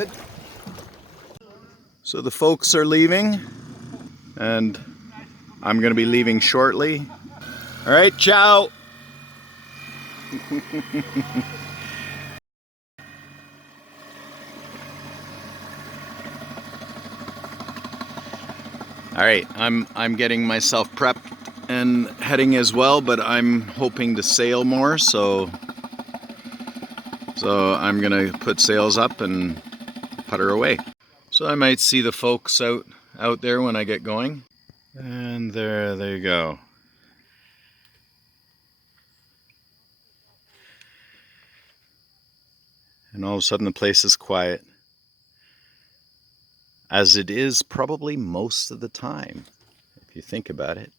Good. So the folks are leaving, and I'm going to be leaving shortly. All right, ciao. All right, I'm getting myself prepped and heading as well, but I'm hoping to sail more, so I'm gonna put sails up and putter away. So I might see the folks out there when I get going. And there you go. And all of a sudden the place is quiet, as it is probably most of the time, if you think about it.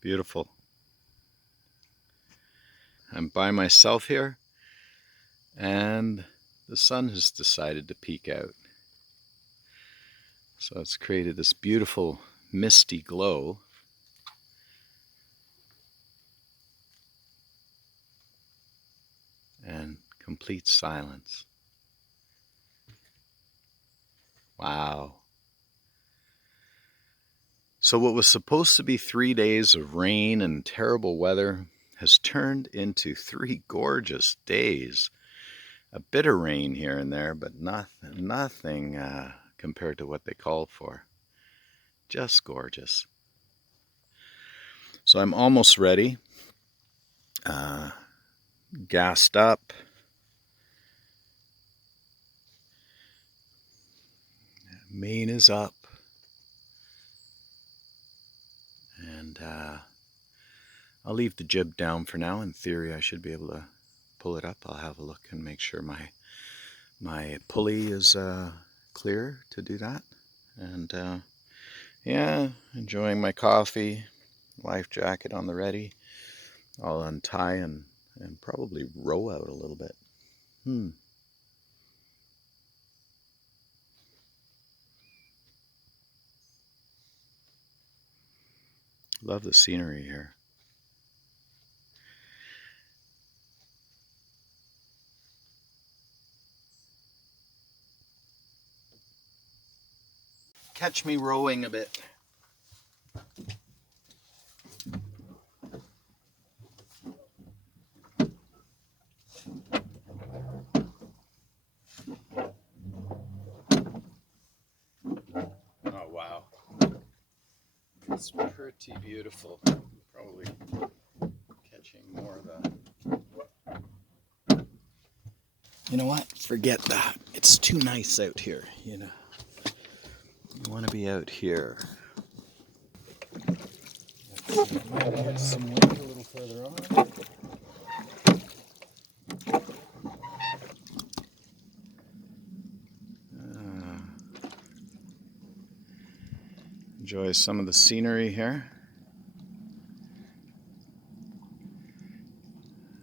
Beautiful. I'm by myself here, and the sun has decided to peek out. So it's created this beautiful misty glow. And complete silence. Wow. So what was supposed to be 3 days of rain and terrible weather has turned into 3 gorgeous days. A bit of rain here and there, but nothing compared to what they called for. Just gorgeous. So I'm almost ready. Gassed up. Main is up. And I'll leave the jib down for now. In theory, I should be able to pull it up. I'll have a look and make sure my pulley is clear to do that. And yeah, enjoying my coffee, life jacket on the ready. I'll untie and probably row out a little bit. Love the scenery here. Catch me rowing a bit. Oh wow, it's pretty beautiful. Probably catching more of the... You know what? Forget that. It's too nice out here, you know. You want to be out here. Might get some wind a little further on. Enjoy some of the scenery here.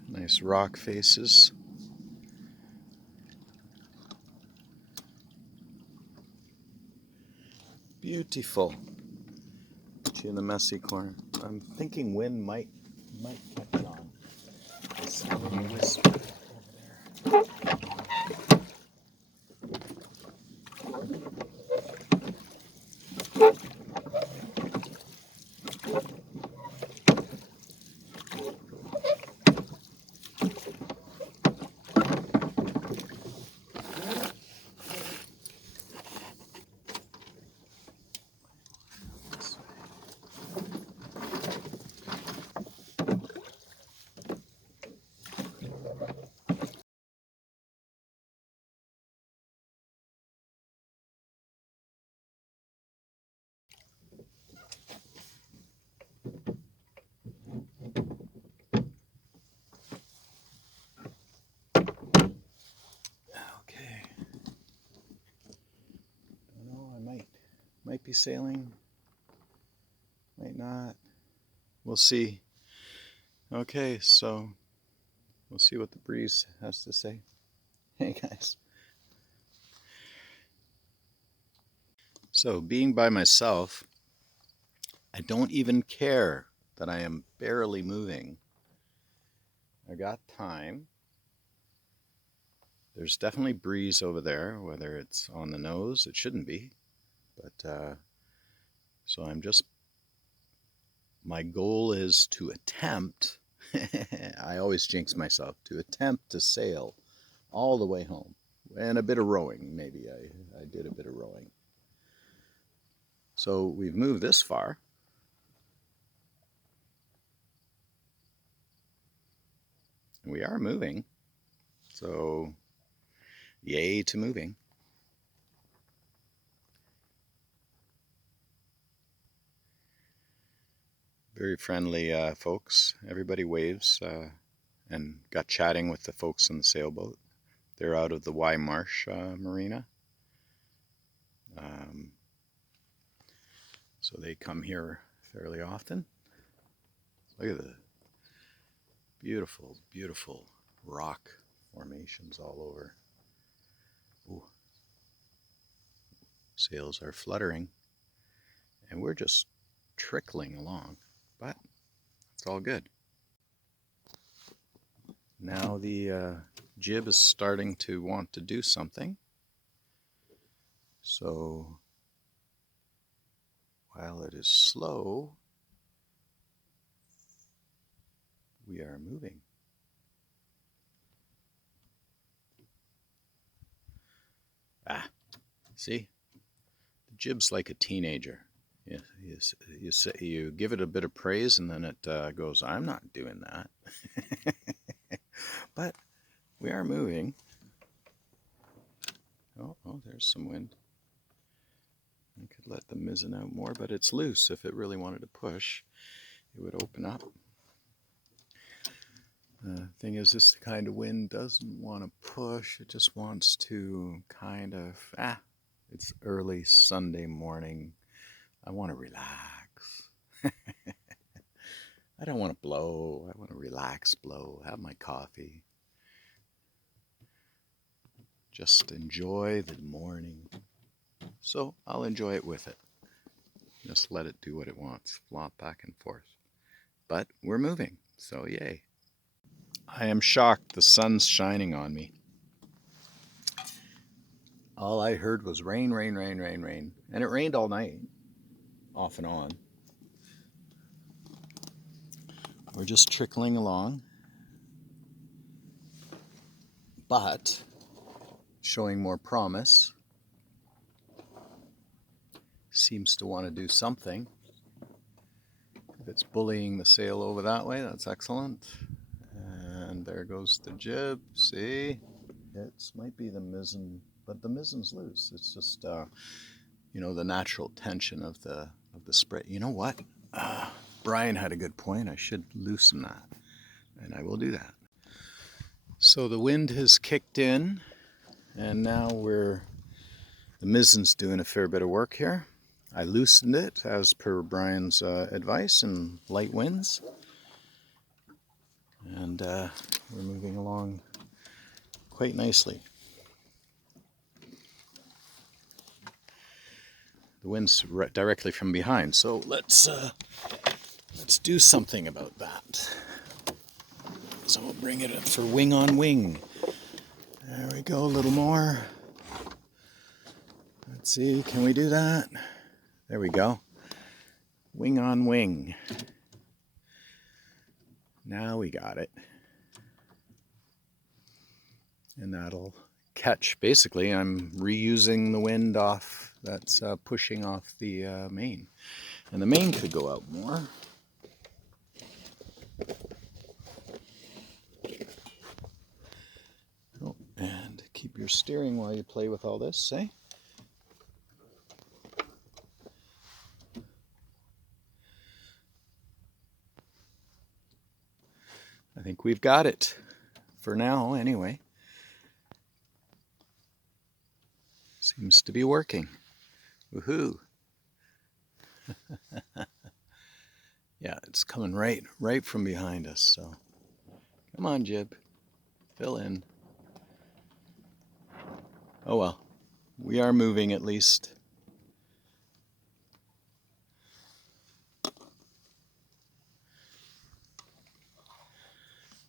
Nice rock faces. Beautiful. Put you in the messy corner. I'm thinking wind might catch on. It's a little whisper over there. Okay. I don't know, I might be sailing. Might not. We'll see. Okay, so we'll see what the breeze has to say. Hey guys. So being by myself, I don't even care that I am barely moving. I got time. There's definitely breeze over there, whether it's on the nose, it shouldn't be. But so my goal is to attempt, I always jinx myself, to attempt to sail all the way home. And a bit of rowing, maybe. I did a bit of rowing. So we've moved this far. And we are moving. So, yay to moving. Very friendly folks. Everybody waves and got chatting with the folks in the sailboat. They're out of the Y Marsh Marina. So they come here fairly often. Look at the beautiful, beautiful rock formations all over. Ooh. Sails are fluttering, and we're just trickling along, but it's all good. Now the jib is starting to want to do something. So while it is slow, we are moving. See? The jib's like a teenager. You give it a bit of praise and then it goes, I'm not doing that. But we are moving. Oh, there's some wind. I could let the mizzen out more, but it's loose. If it really wanted to push, it would open up. The thing is, this kind of wind doesn't want to push. It just wants to kind of, it's early Sunday morning. I want to relax. I don't want to blow. I want to relax, blow, have my coffee. Just enjoy the morning. So I'll enjoy it with it. Just let it do what it wants, flop back and forth. But we're moving, so yay. I am shocked the sun's shining on me. All I heard was rain, rain, rain, rain, rain. And it rained all night, off and on. We're just trickling along, but showing more promise. Seems to want to do something. If it's bullying the sail over that way, that's excellent. And there goes the jib. See? It might be the mizzen, but the mizzen's loose. It's just, the natural tension of the spray. You know what? Brian had a good point. I should loosen that, and I will do that. So the wind has kicked in, and now the mizzen's doing a fair bit of work here. I loosened it as per Brian's advice and light winds. And we're moving along quite nicely. The wind's directly from behind, so let's do something about that. So we'll bring it up for wing on wing. There we go, a little more. Let's see, can we do that? There we go. Wing on wing. Now we got it. And that'll catch. Basically, I'm reusing the wind off that's pushing off the main. And the main could go out more. Oh, and keep your steering while you play with all this, eh? I think we've got it. For now, anyway. Seems to be working. Woohoo! Yeah, it's coming right from behind us, so come on, jib. Fill in. Oh well. We are moving at least.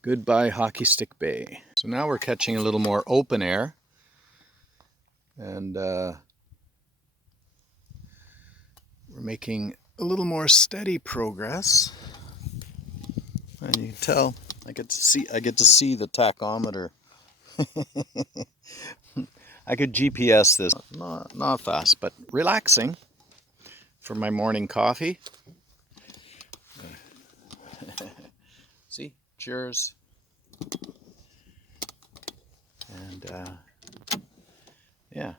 Goodbye Hockey Stick Bay. So now we're catching a little more open air, and we're making a little more steady progress. And you can tell I get to see the tachometer. I could GPS this. Not fast, but relaxing for my morning coffee. See, cheers. And yeah,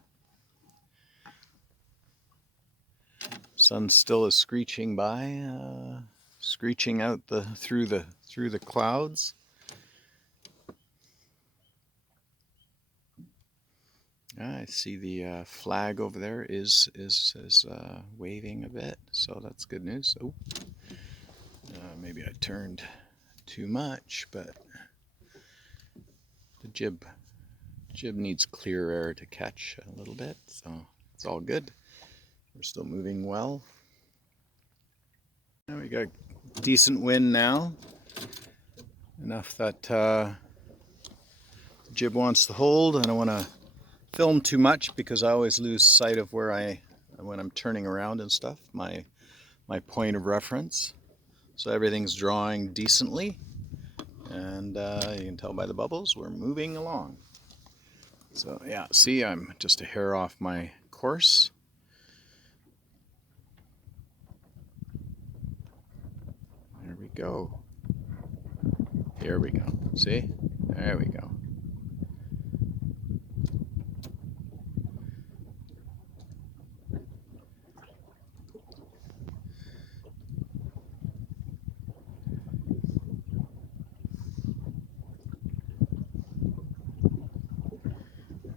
sun still is screeching by, screeching out through the clouds. I see the flag over there is waving a bit, so that's good news. Oh, maybe I turned too much, but the jib needs clear air to catch a little bit, so it's all good. We're still moving well. Now we got decent wind now, enough that the jib wants to hold. I don't want to film too much because I always lose sight of when I'm turning around and stuff, my point of reference. So everything's drawing decently, and you can tell by the bubbles we're moving along. So yeah, see, I'm just a hair off my course. There we go. Here we go. See? There we go.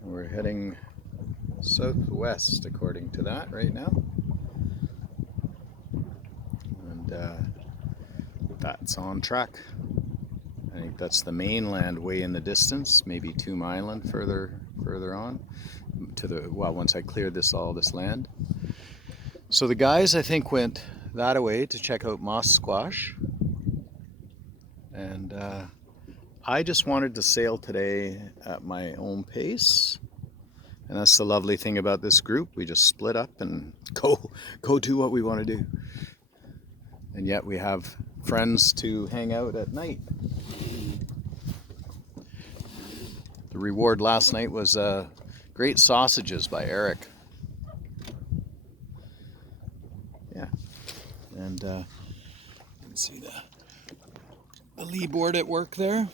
We're heading southwest according to that right now. And that's on track. I think that's the mainland way in the distance, maybe 2 Island further on to the, well, once I cleared all this land. So the guys I think went that away to check out moss squash, and I just wanted to sail today at my own pace, and that's the lovely thing about this group. We just split up and go do what we want to do, and yet we have friends to hang out at night. The reward last night was great sausages by Eric. Yeah, and you can see the lee board at work there.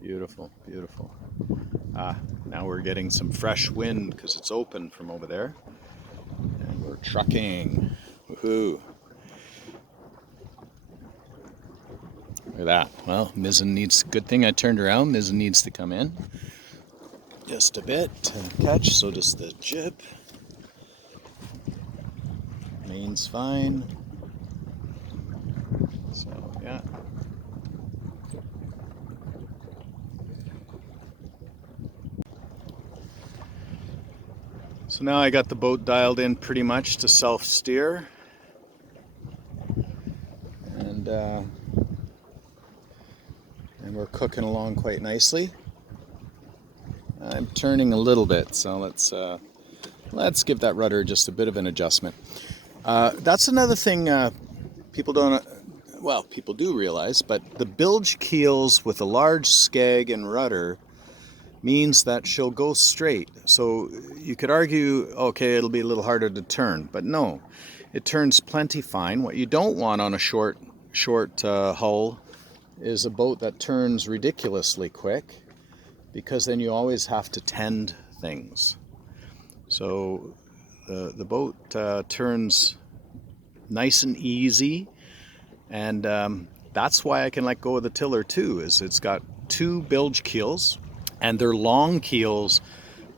Beautiful, beautiful. Now we're getting some fresh wind because it's open from over there, and we're trucking. Woohoo! Look at that. Well, mizzen needs. Good thing I turned around. Mizzen needs to come in just a bit to catch. So does the jib. Main's fine. So yeah. So now I got the boat dialed in pretty much to self-steer, and we're cooking along quite nicely. I'm turning a little bit, so let's give that rudder just a bit of an adjustment. That's another thing people don't, well, people do realize, but the bilge keels with a large skeg and rudder means that she'll go straight. So you could argue, okay, it'll be a little harder to turn, but no, it turns plenty fine. What you don't want on a short hull is a boat that turns ridiculously quick, because then you always have to tend things. So the boat turns nice and easy, and that's why I can let go of the tiller too, is it's got 2 bilge keels, and they're long keels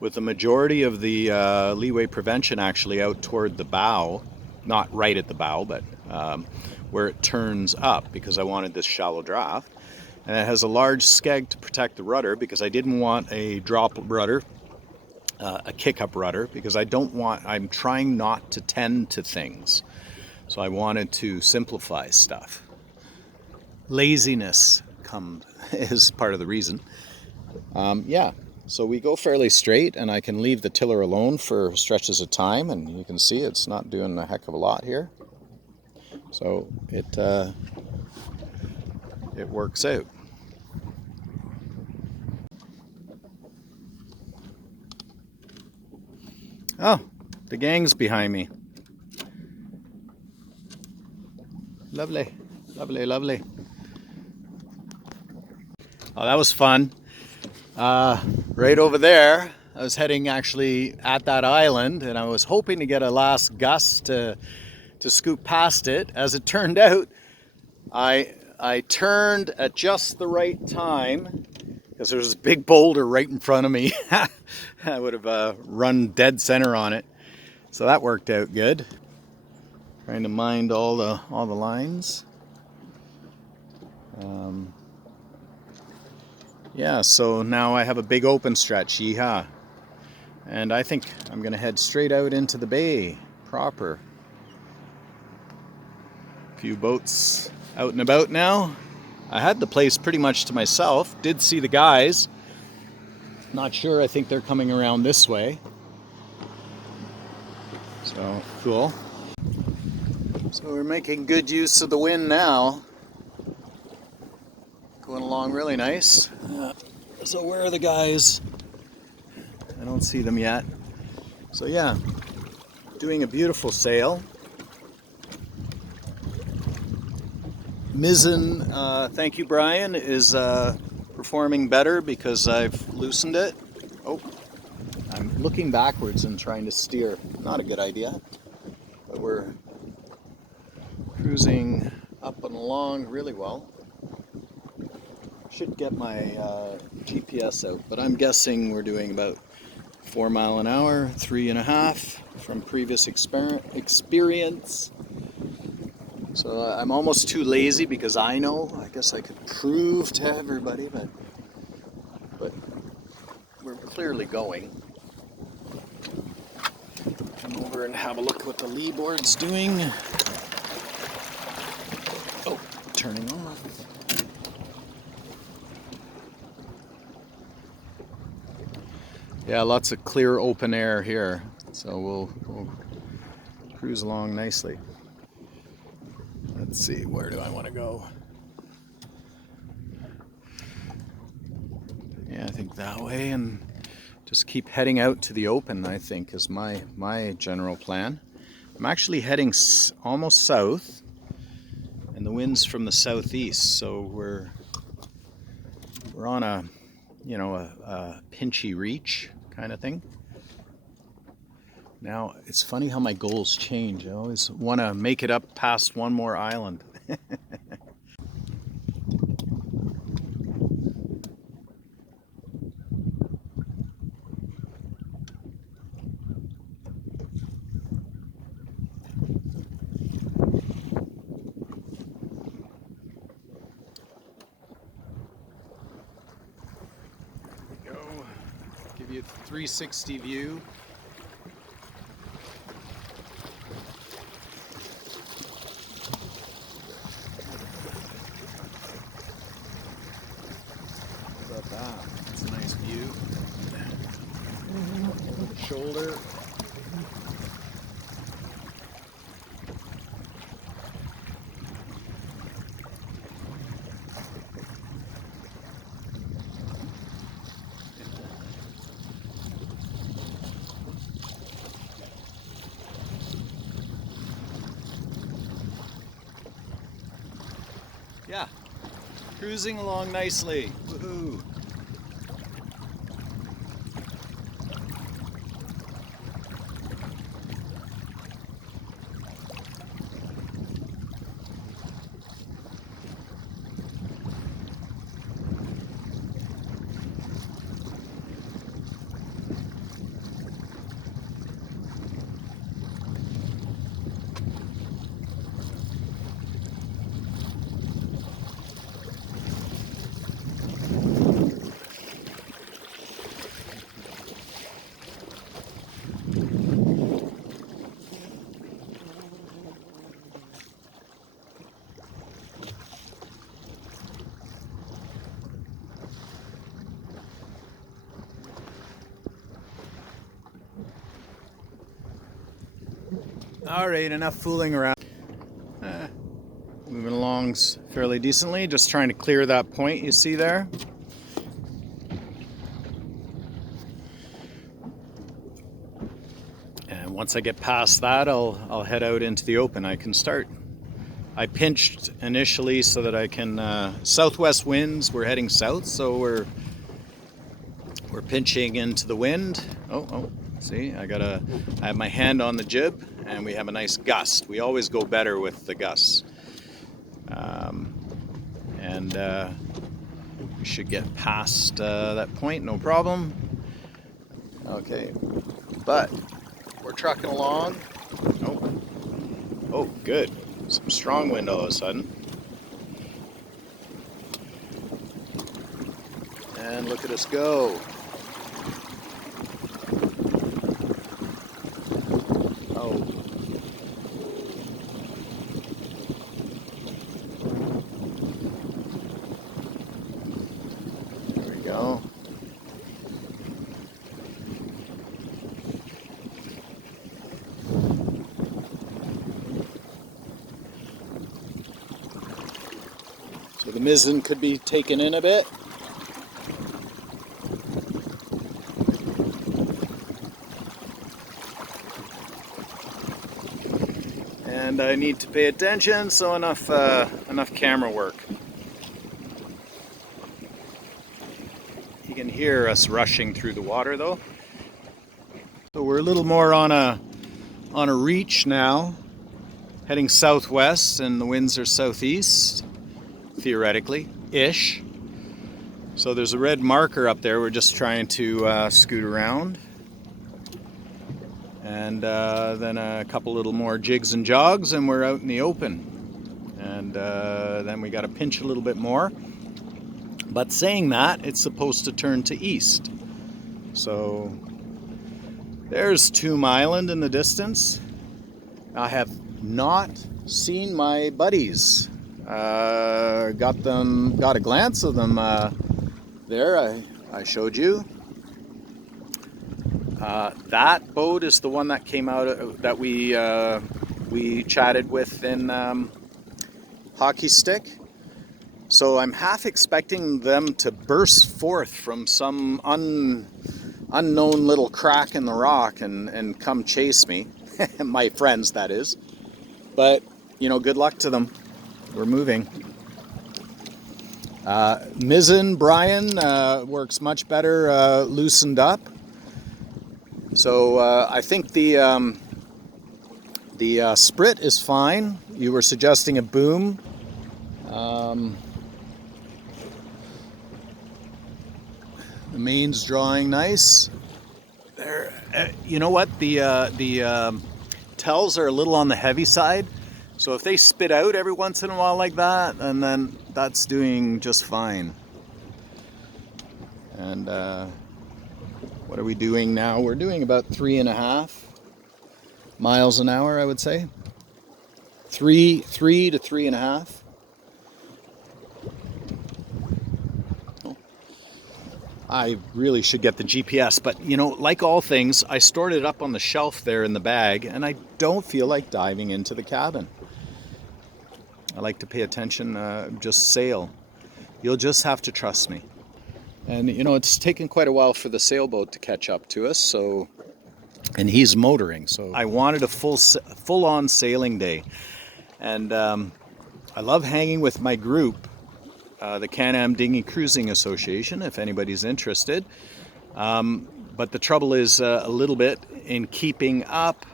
with the majority of the leeway prevention actually out toward the bow, not right at the bow, but where it turns up, because I wanted this shallow draft. And it has a large skeg to protect the rudder, because I didn't want a drop rudder a kick-up rudder because I'm trying not to tend to things. So I wanted to simplify stuff. Laziness is part of the reason. Yeah, so we go fairly straight, and I can leave the tiller alone for stretches of time, and you can see it's not doing a heck of a lot here. So it works out. Oh, the gang's behind me. Lovely, lovely, lovely. Oh, that was fun. Right over there, I was heading actually at that island, and I was hoping to get a last gust to scoot past it. As it turned out, I turned at just the right time because there was a big boulder right in front of me. I would have run dead center on it. So that worked out good. Trying to mind all the lines. Yeah, so now I have a big open stretch, yeehaw. And I think I'm gonna head straight out into the bay proper. A few boats out and about now. I had the place pretty much to myself. Did see the guys. Not sure, I think they're coming around this way. So, cool. So we're making good use of the wind now. Going along really nice. So where are the guys? I don't see them yet. So yeah, doing a beautiful sail. Mizzen, thank you Brian, is performing better because I've loosened it. Oh, I'm looking backwards and trying to steer. Not a good idea. But we're cruising up and along really well. Should get my GPS out, but I'm guessing we're doing about 4 miles an hour, 3.5 from previous experience. So I'm almost too lazy because I know. I guess I could prove to everybody, but we're clearly going. Come over and have a look at what the lee board's doing. Oh, turning off. Yeah, lots of clear open air here, so we'll cruise along nicely. Let's see, where do I want to go? Yeah, I think that way, and just keep heading out to the open, I think, is my general plan. I'm actually heading almost south, and the wind's from the southeast, so we're on a pinchy reach kind of thing. Now, it's funny how my goals change. I always want to make it up past one more island. Give you a 360 view. How about that? That's a nice view. Shoulder. Yeah, cruising along nicely. Woohoo! Alright, enough fooling around. Moving along fairly decently, just trying to clear that point you see there. And once I get past that, I'll head out into the open. I can start. I pinched initially so that I can, southwest winds, we're heading south, so we're pinching into the wind. Oh, see, I have my hand on the jib and we have a nice gust. We always go better with the gusts. We should get past that point, no problem. Okay, but we're trucking along. Oh, good. Some strong wind all of a sudden. And look at us go. Oh. There we go. So the mizzen could be taken in a bit. And I need to pay attention, so enough camera work. You can hear us rushing through the water though. So we're a little more on a reach now, heading southwest, and the winds are southeast, theoretically, ish. So there's a red marker up there. We're just trying to scoot around. And then a couple little more jigs and jogs and we're out in the open. And then we got to pinch a little bit more. But saying that, it's supposed to turn to east. So there's Tomb Island in the distance. I have not seen my buddies. Got a glance of them there. I showed you. That boat is the one that came out that we chatted with in Hockey Stick. So I'm half expecting them to burst forth from some unknown little crack in the rock and come chase me. My friends, that is. But, you know, good luck to them. We're moving. Mizzen, Brian, works much better loosened up. So I think the sprit is fine. You were suggesting a boom. The main's drawing nice. There, you know what? The tells are a little on the heavy side. So if they spit out every once in a while like that, and then that's doing just fine. And what are we doing now? We're doing about 3.5 miles an hour, I would say. 3 to 3.5. I really should get the GPS, but you know, like all things, I stored it up on the shelf there in the bag, and I don't feel like diving into the cabin. I like to pay attention, just sail. You'll just have to trust me. And you know, it's taken quite a while for the sailboat to catch up to us, so, and he's motoring, so I wanted a full-on sailing day. And I love hanging with my group, the Can-Am Dinghy Cruising Association, if anybody's interested. But the trouble is a little bit in keeping up.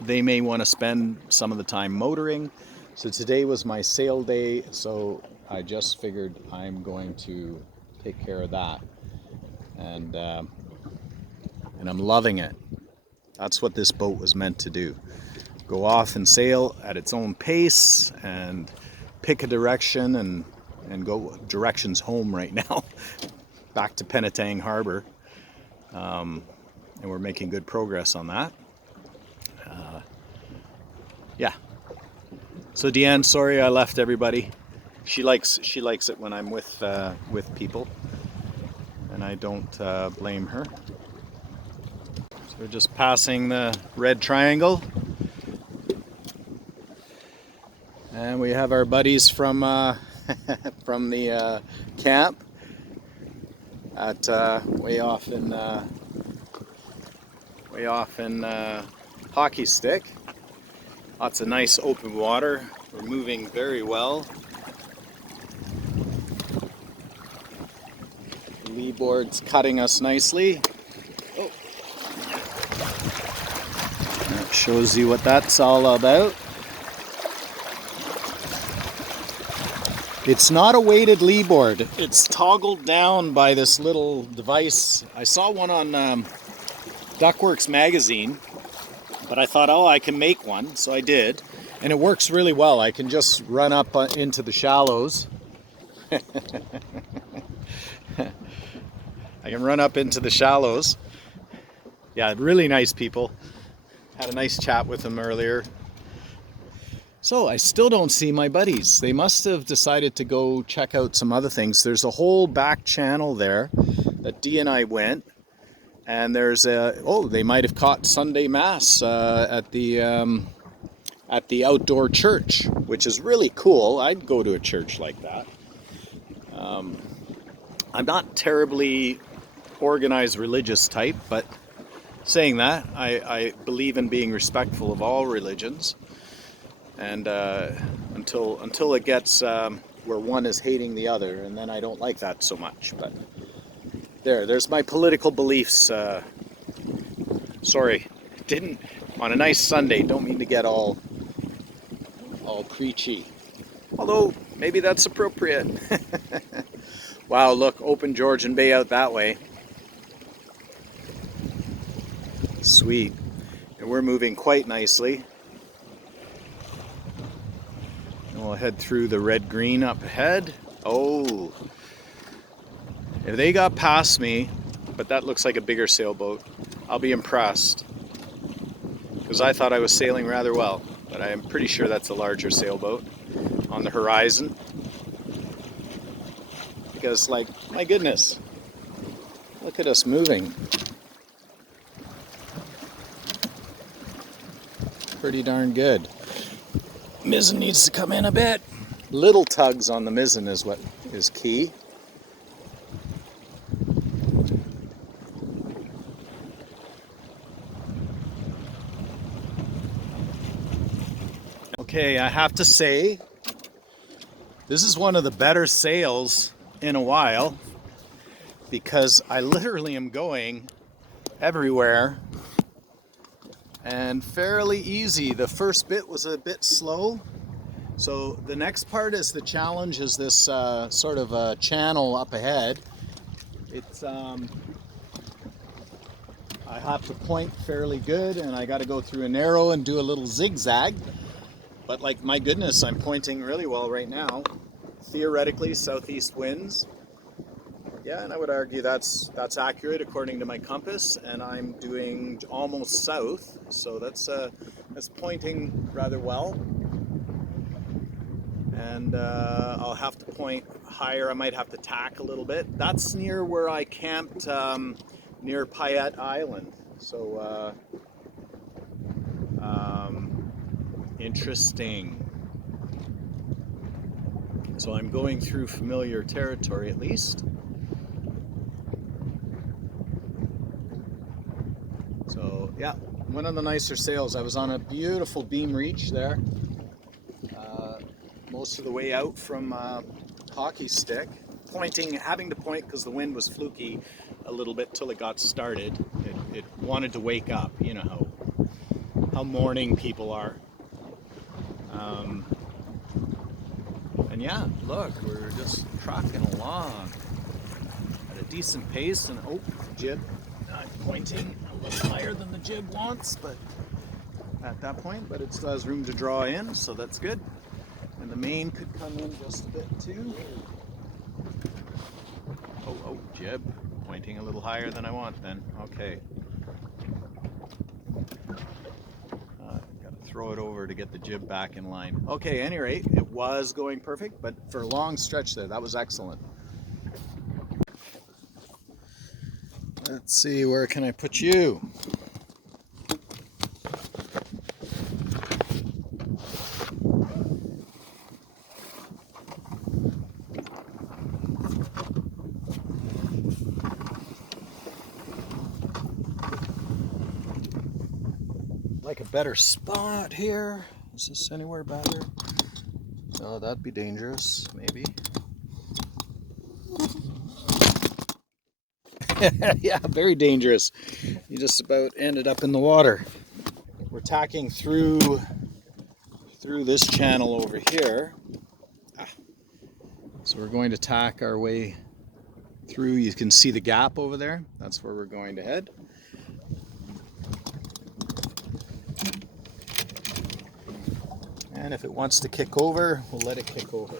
They may want to spend some of the time motoring. So today was my sail day, so I just figured I'm going to take care of that. And I'm loving it. That's what this boat was meant to do. Go off and sail at its own pace and pick a direction and go directions home right now. Back to Penetanguishene Harbor. And we're making good progress on that. Yeah. So Deanne, sorry I left everybody. She likes it when I'm with people, and I don't blame her. So we're just passing the red triangle. And we have our buddies from from the camp at way off in Hockey Stick. Lots of nice open water. We're moving very well. The lee board's cutting us nicely. Oh. That shows you what that's all about. It's not a weighted lee board. It's toggled down by this little device. I saw one on Duckworks magazine, but I thought, oh, I can make one, so I did. And it works really well. I can just run up into the shallows. I can run up into the shallows. Yeah, really nice people. Had a nice chat with them earlier. So I still don't see my buddies. They must have decided to go check out some other things. There's a whole back channel there that Dee and I went. And there's they might have caught Sunday Mass at the outdoor church, which is really cool. I'd go to a church like that. I'm not terribly organized religious type, but saying that, I believe in being respectful of all religions. And until it gets where one is hating the other, and then I don't like that so much. But there's my political beliefs. Sorry, didn't on a nice Sunday. Don't mean to get all preachy. Although maybe that's appropriate. Wow, look, open Georgian Bay out that way. Sweet, and we're moving quite nicely. We'll head through the red-green up ahead. Oh, if they got past me, but that looks like a bigger sailboat, I'll be impressed. Because I thought I was sailing rather well, but I am pretty sure that's a larger sailboat on the horizon. Because, like, my goodness, look at us moving. Pretty darn good. Mizzen needs to come in a bit. Little tugs on the mizzen is what is key. Okay, I have to say, this is one of the better sails in a while, because I literally am going everywhere and fairly easy. The first bit was a bit slow, so the next part is the challenge, is this sort of a channel up ahead. It's I have to point fairly good, and I got to go through a narrow and do a little zigzag, but like, my goodness, I'm pointing really well right now. Theoretically, southeast winds. Yeah, and I would argue that's accurate according to my compass, and I'm doing almost south, so that's pointing rather well. And I'll have to point higher. I might have to tack a little bit. That's near where I camped near Payette Island. So interesting. So I'm going through familiar territory at least. So yeah, one of the nicer sails. I was on a beautiful beam reach there, most of the way out from Hockey Stick, having to point because the wind was fluky a little bit till it got started. It wanted to wake up. You know how morning people are. And yeah, look, we're just trucking along at a decent pace. And oh, jib, I'm pointing a little higher than the jib wants, but at that point, but it still has room to draw in, so that's good. And the main could come in just a bit too. Oh, jib, pointing a little higher than I want then. Okay. Throw it over to get the jib back in line. Okay, at any rate, it was going perfect, but for a long stretch there, that was excellent. Let's see, where can I put you? like a better spot here. Is this anywhere better? Oh, that'd be dangerous, maybe. Yeah, very dangerous. You just about ended up in the water. We're tacking through this channel over here. So we're going to tack our way through. You can see the gap over there. That's where we're going to head. And if it wants to kick over, we'll let it kick over.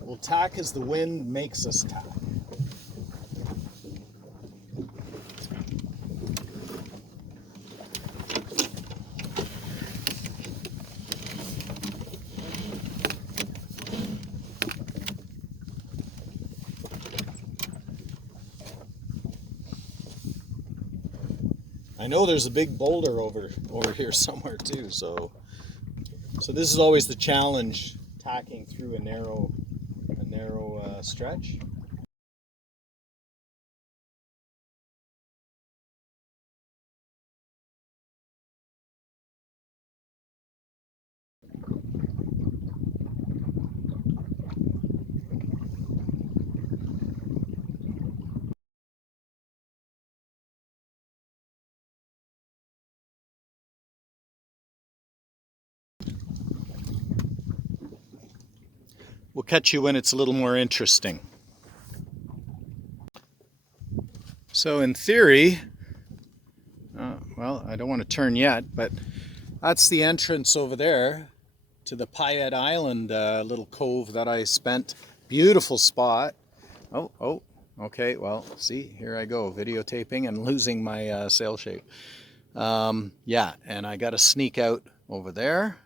We'll tack as the wind makes us tack. I know there's a big boulder over here somewhere too, so this is always the challenge, tacking through a narrow stretch. We'll catch you when it's a little more interesting. So in theory, well, I don't want to turn yet, but that's the entrance over there to the Payette Island little cove that I spent. Beautiful spot. Oh, okay, well, see, here I go, videotaping and losing my sail shape. Yeah, and I got to sneak out over there.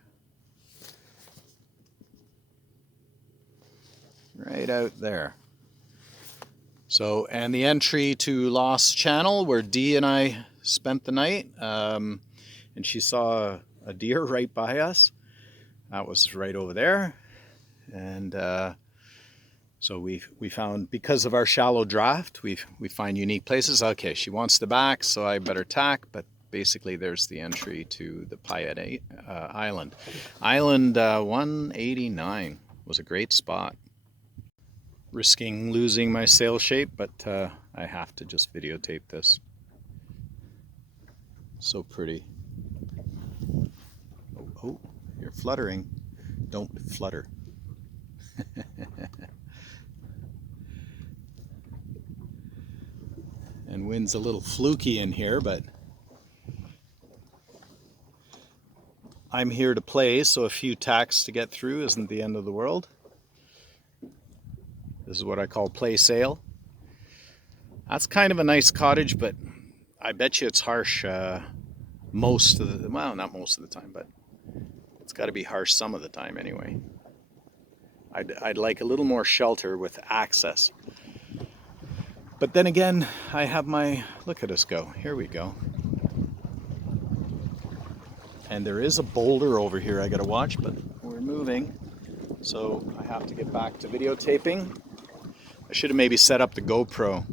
Right out there. So, and the entry to Lost Channel, where Dee and I spent the night, and she saw a deer right by us. That was right over there. And so we found, because of our shallow draft, we find unique places. Okay, she wants the back, so I better tack, but basically there's the entry to the Payette Island. Island 189 was a great spot. Risking losing my sail shape, but I have to just videotape this. So pretty. Oh, you're fluttering. Don't flutter. And wind's a little fluky in here, but I'm here to play, so a few tacks to get through isn't the end of the world. This is what I call play sail. That's kind of a nice cottage, but I bet you it's harsh most of the, well, not most of the time, but it's got to be harsh some of the time anyway. I'd like a little more shelter with access. But then again, I have my, look at us go, here we go. And there is a boulder over here I gotta watch, but we're moving. So I have to get back to videotaping. I should have maybe set up the GoPro.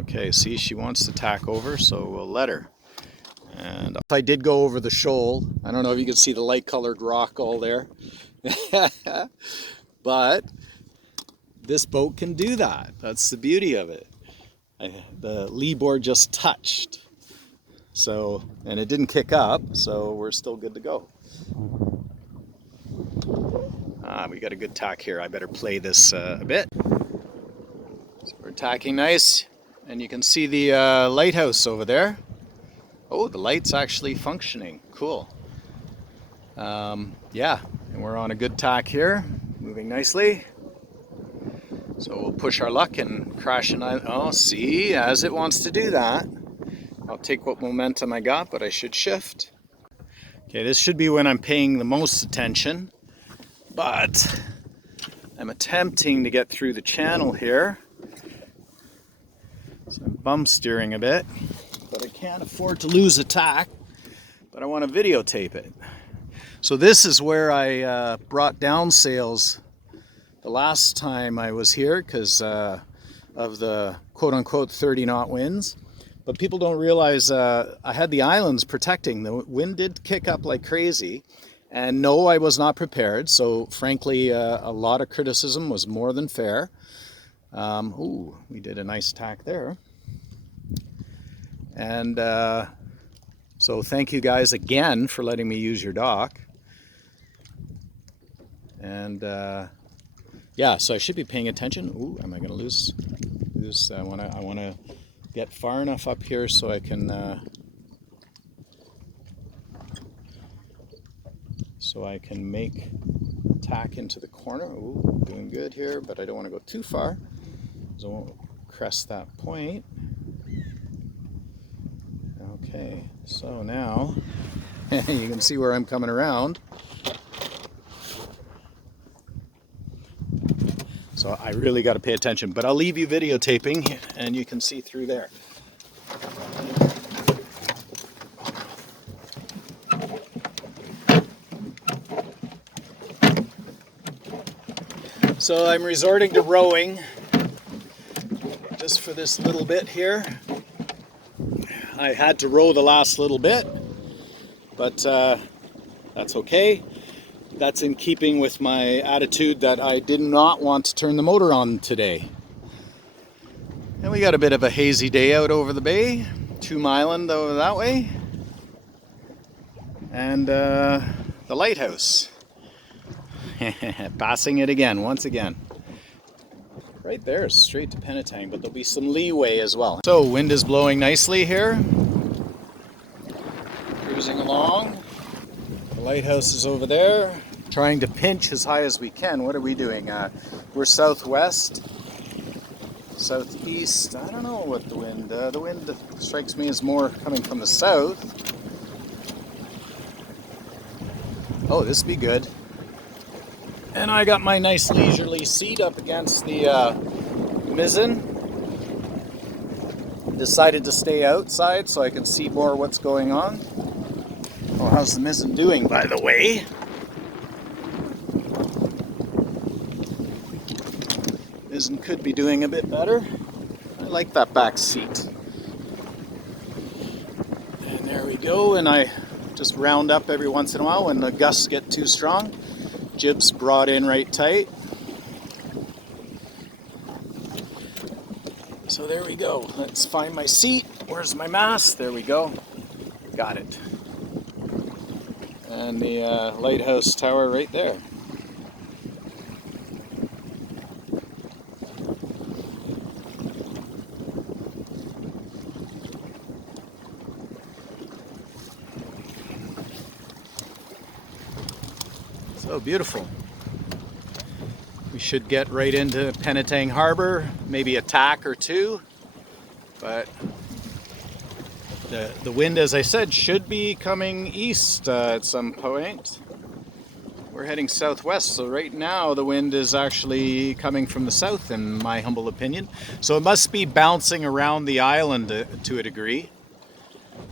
Okay, see, she wants to tack over, so we'll let her. And if I did go over the shoal, I don't know if you can see the light colored rock all there. But this boat can do that. That's the beauty of it. The lee board just touched. So, and it didn't kick up, so we're still good to go. We got a good tack here. I better play this a bit. So we're tacking nice, and you can see the lighthouse over there. Oh, the light's actually functioning. Cool. Yeah, and we're on a good tack here, moving nicely. So we'll push our luck and crash an island. Oh, see, as it wants to do that. I'll take what momentum I got, but I should shift. Okay, this should be when I'm paying the most attention, but I'm attempting to get through the channel here. So I'm bum steering a bit, but I can't afford to lose a tack, but I want to videotape it. So this is where I brought down sails the last time I was here, because of the quote-unquote 30-knot winds. But people don't realize I had the islands protecting. The wind did kick up like crazy. And no, I was not prepared. So frankly, a lot of criticism was more than fair. Ooh, we did a nice tack there. And so thank you guys again for letting me use your dock. And yeah, so I should be paying attention. Ooh, am I going to lose? I want to get far enough up here so I can make a tack into the corner. Ooh, doing good here, but I don't want to go too far, because I won't crest that point. Okay, so now you can see where I'm coming around. So I really got to pay attention, but I'll leave you videotaping and you can see through there. So I'm resorting to rowing just for this little bit here. I had to row the last little bit, but that's okay. That's in keeping with my attitude that I did not want to turn the motor on today. And we got a bit of a hazy day out over the bay, Tomb Island over that way, and the lighthouse. Passing it again, once again. Right there, straight to Penetang, but there'll be some leeway as well. So wind is blowing nicely here. Cruising along. The lighthouse is over there. Trying to pinch as high as we can. What are we doing? We're southwest, southeast. I don't know what the wind strikes me as more coming from the south. Oh, this would be good. And I got my nice leisurely seat up against the mizzen. Decided to stay outside so I can see more what's going on. Oh, how's the mizzen doing, by the way? Mizzen could be doing a bit better. I like that back seat. And there we go, and I just round up every once in a while when the gusts get too strong. Jib's brought in right tight. So there we go. Let's find my seat. Where's my mast? There we go. Got it. And the lighthouse tower right there. So beautiful. We should get right into Penetang Harbor, maybe a tack or two, but the wind, as I said, should be coming east at some point. We're heading southwest, so right now the wind is actually coming from the south, in my humble opinion. So it must be bouncing around the island to a degree.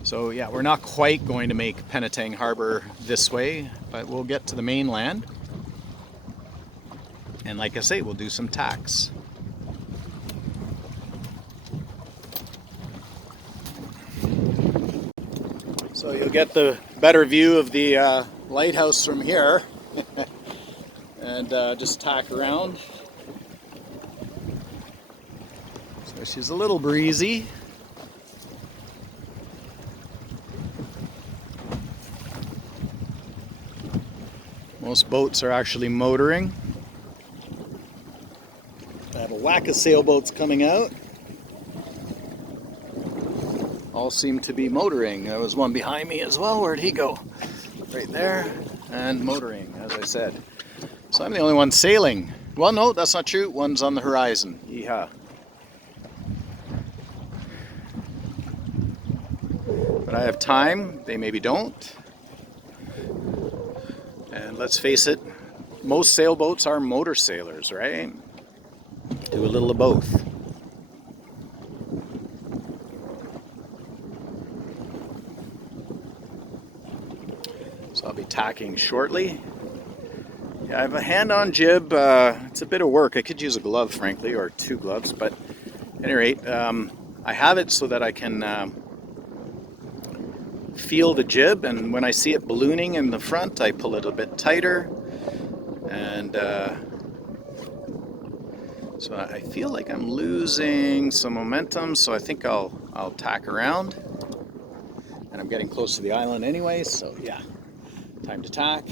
So yeah, we're not quite going to make Penetang Harbor this way, but we'll get to the mainland. And like I say, we'll do some tacks. So you'll get the better view of the lighthouse from here. And just tack around. So she's a little breezy. Most boats are actually motoring. I have a whack of sailboats coming out. All seem to be motoring. There was one behind me as well. Where'd he go? Right there. And motoring, as I said. So I'm the only one sailing. Well, no, that's not true. One's on the horizon. Yeehaw. But I have time. They maybe don't. And let's face it, most sailboats are motor sailors, right? Do a little of both. So I'll be tacking shortly. Yeah, I have a hand-on jib. It's a bit of work. I could use a glove, frankly, or two gloves, but any rate, I have it so that I can feel the jib, and when I see it ballooning in the front, I pull it a bit tighter, and so I feel like I'm losing some momentum, so I think I'll tack around, and I'm getting close to the island anyway, so yeah, time to tack.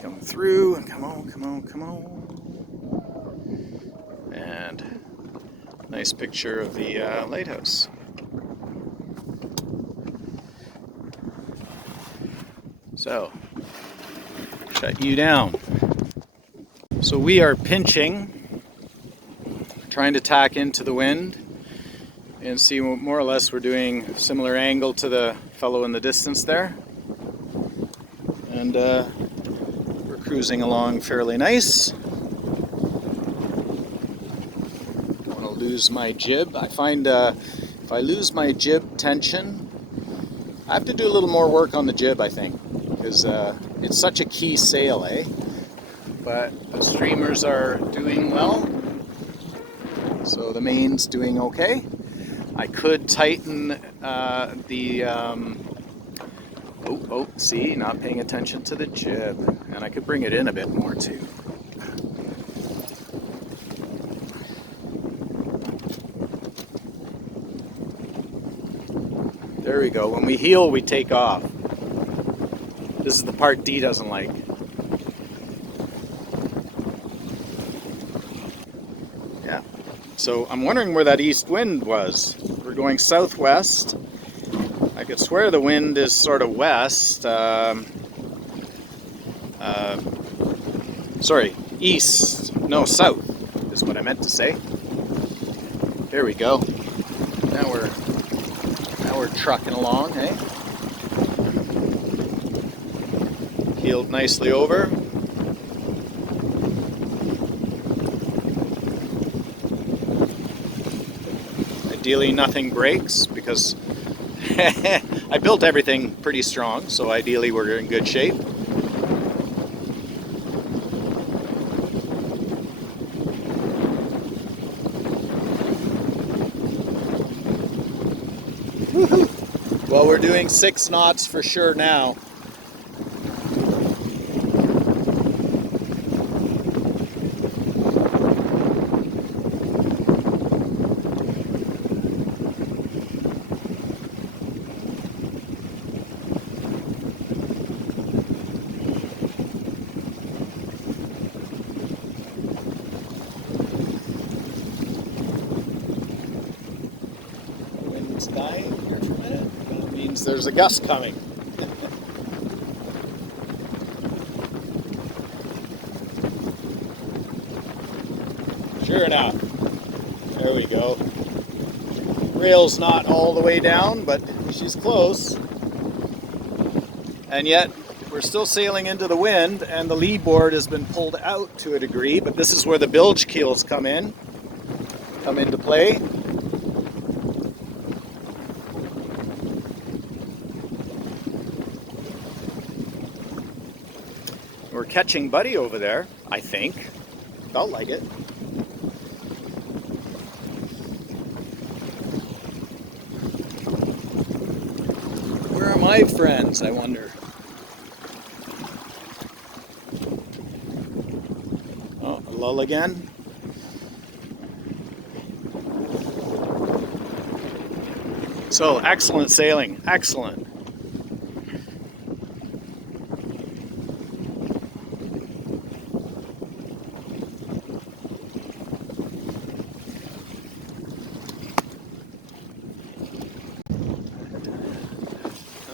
Come through, and come on, come on, come on. And nice picture of the lighthouse. So, shut you down. So we are pinching, trying to tack into the wind, and see, more or less we're doing similar angle to the fellow in the distance there. And we're cruising along fairly nice. I want to lose my jib. I find if I lose my jib tension, I have to do a little more work on the jib, I think, because it's such a key sail, eh? But the streamers are doing well, so the main's doing okay. I could tighten see, not paying attention to the jib, and I could bring it in a bit more too. There we go. When we heel, we take off. This is the part D doesn't like. Yeah. So I'm wondering where that east wind was. We're going southwest. I could swear the wind is sort of west. Sorry, east. No, south is what I meant to say. There we go. Now we're trucking along, eh? Heeled nicely over. Ideally nothing breaks because I built everything pretty strong, so ideally we're in good shape. Well, we're doing 6 knots for sure now. Wind's dying here for a minute. That means there's a gust coming. Sure enough. There we go. Rail's not all the way down, but she's close. And yet, we're still sailing into the wind, and the lee board has been pulled out to a degree, but this is where the bilge keels come into play. We're catching Buddy over there, I think. Felt like it. Where are my friends, I wonder? Oh, a lull again. So, excellent sailing, excellent.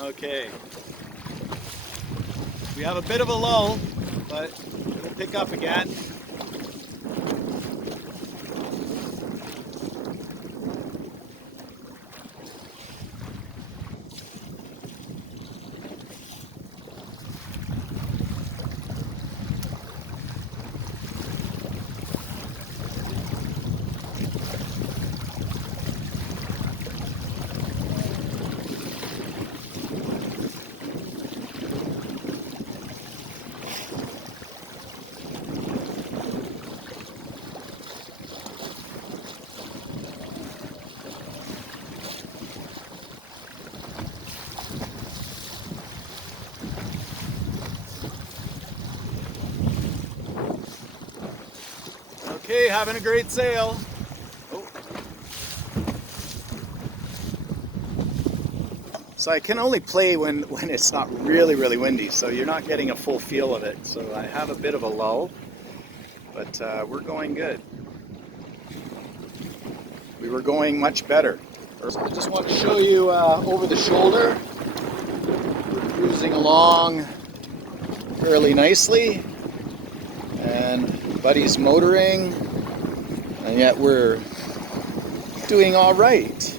Okay, we have a bit of a lull, but we'll pick up again. Okay, having a great sail. Oh. So I can only play when it's not really windy, so you're not getting a full feel of it. So I have a bit of a lull, but we're going good. We were going much better. So I just want to show you over the shoulder. We're cruising along fairly nicely, and Buddy's motoring, and yet we're doing all right.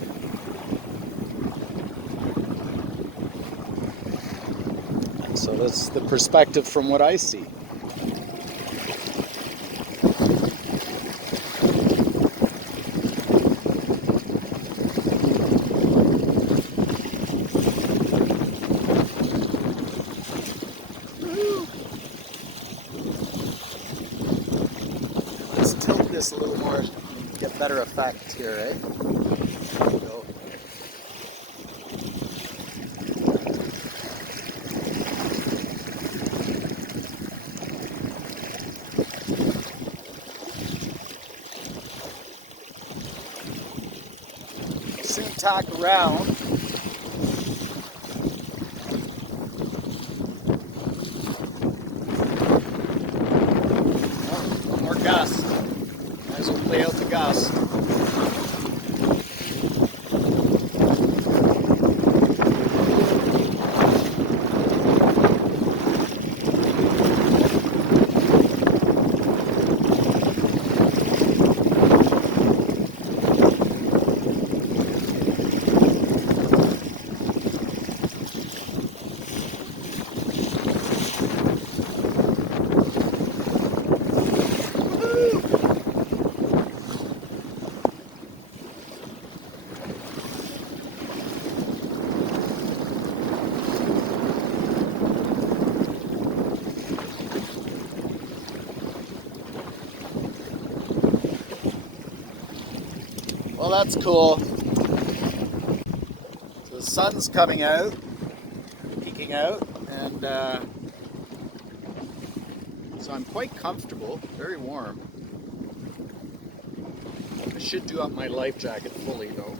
And so that's the perspective from what I see. Let's tilt this a little more, get better effect here, eh? There we go. Soon tack around. Oh, more gust. Might as well play out the gust. Well, that's cool. So the sun's coming out, peeking out, and so I'm quite comfortable, very warm. I should do up my life jacket fully though.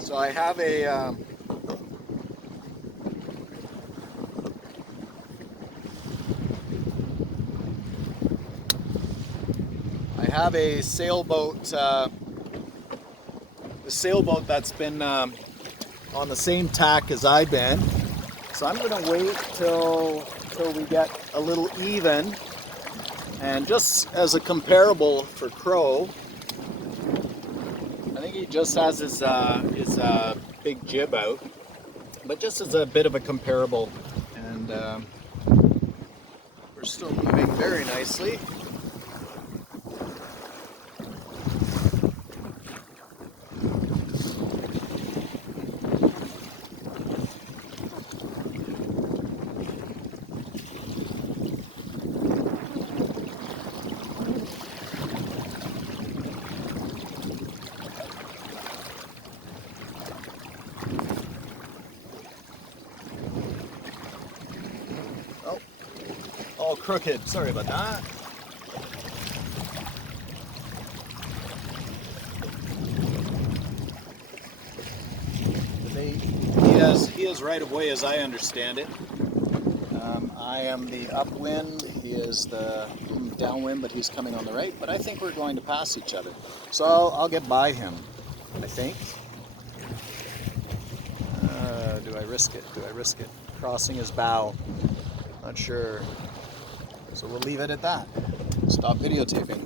So I have a sailboat, the sailboat that's been on the same tack as I've been. So I'm going to wait till we get a little even, and just as a comparable for Crow, I think he just has his big jib out, but just as a bit of a comparable, and we're still moving very nicely. All crooked, sorry about that. He has right of way as I understand it. I am the upwind, he is the downwind, but he's coming on the right. But I think we're going to pass each other. So I'll get by him, I think. Do I risk it? Do I risk it? Crossing his bow. Not sure. So we'll leave it at that. Stop videotaping.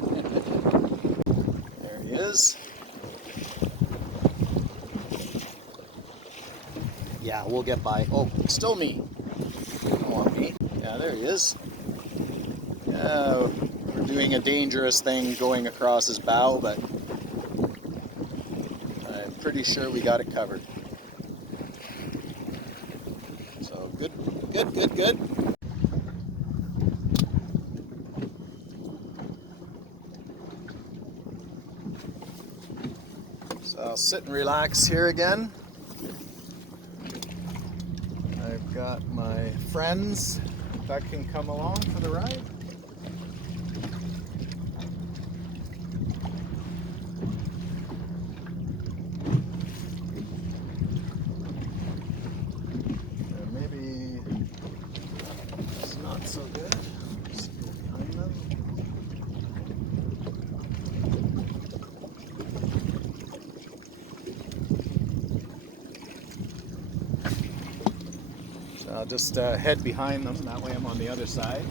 There he is. Yeah, we'll get by. Oh, still me. More me. Yeah, there he is. Yeah, we're doing a dangerous thing going across his bow, but I'm pretty sure we got it covered. So good, good, good, good. So I'll sit and relax here again. I've got my friends that can come along for the ride. Maybe it's not so good. Let's go behind them. So I'll just head behind them, that way I'm on the other side.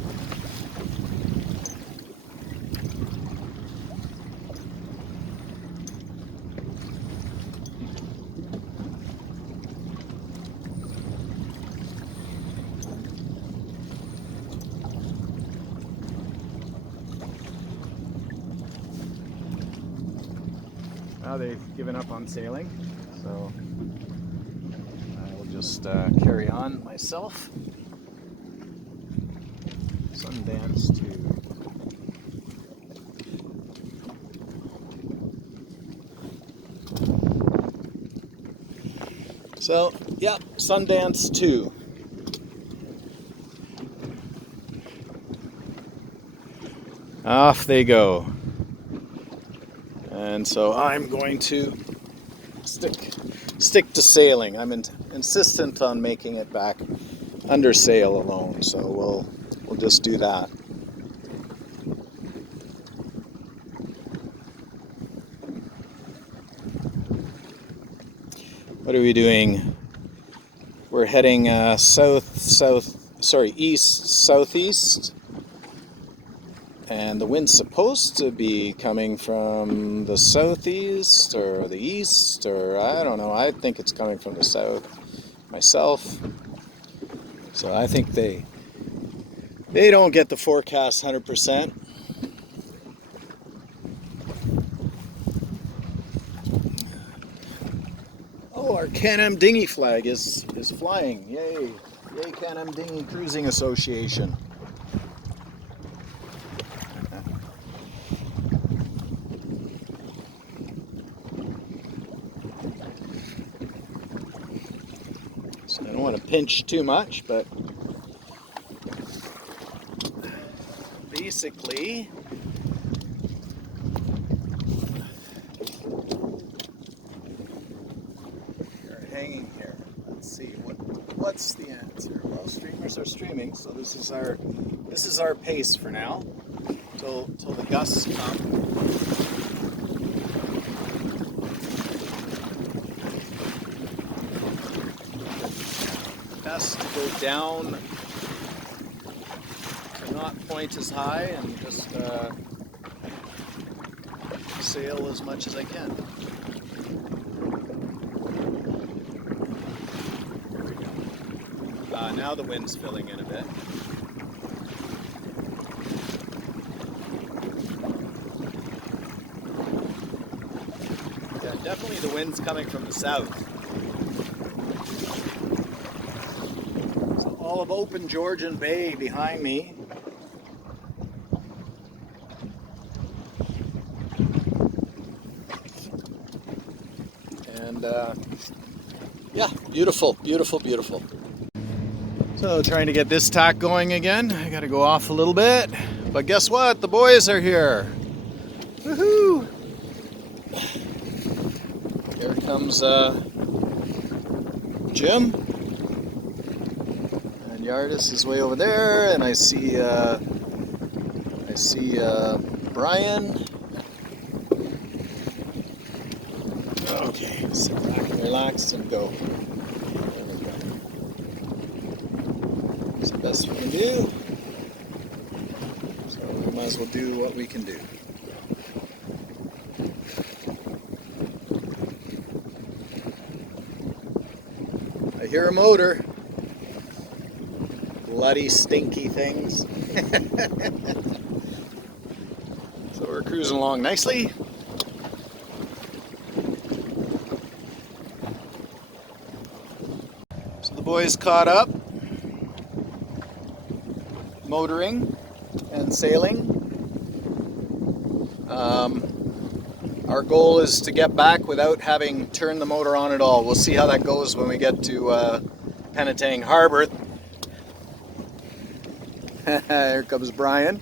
Now they've given up on sailing, so I will just carry on myself. Sundance 2. So, yeah, Sundance 2. Off they go. And so I'm going to stick to sailing. I'm insistent on making it back under sail alone, so we'll just do that. What are we doing? We're heading east southeast. And the wind's supposed to be coming from the southeast or the east, or I don't know. I think it's coming from the south myself. So I think they don't get the forecast 100%. Oh, our Can-Am Dinghy flag is flying. Yay. Yay, Can-Am Dinghy Cruising Association. I don't want to pinch too much, but basically we're hanging here. Let's see what's the answer. Well, streamers are streaming, so this is our pace for now till the gusts come. Best to go down to not point as high and just sail as much as I can. There we go. Now the wind's filling in a bit. Yeah, definitely the wind's coming from the south. All of open Georgian Bay behind me. And yeah, beautiful, beautiful, beautiful. So trying to get this tack going again. I gotta go off a little bit. But guess what? The boys are here. Woohoo! Here comes Jim. Yardis is way over there, and I see Brian. Okay, sit back and relax and go. There we go. It's the best we can do. So we might as well do what we can do. I hear a motor. Bloody, stinky things. So we're cruising along nicely. So the boys caught up, motoring and sailing. Our goal is to get back without having turned the motor on at all. We'll see how that goes when we get to Penetanguishene Harbor. Here comes Brian.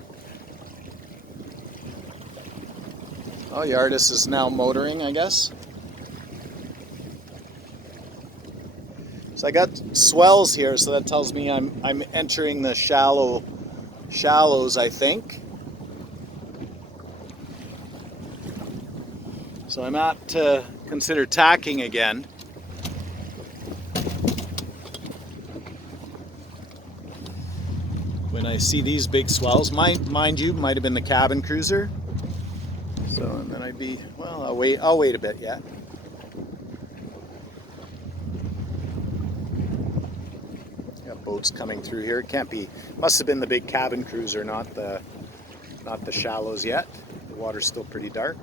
Oh, the artist is now motoring, I guess. So I got swells here, so that tells me I'm entering the shallows, I think. So I'm apt to consider tacking again. When I see these big swells, mind you, might have been the cabin cruiser. So and then I'd be, well, I'll wait a bit yet. Got boats coming through here. It can't be, must have been the big cabin cruiser, not the shallows yet. The water's still pretty dark.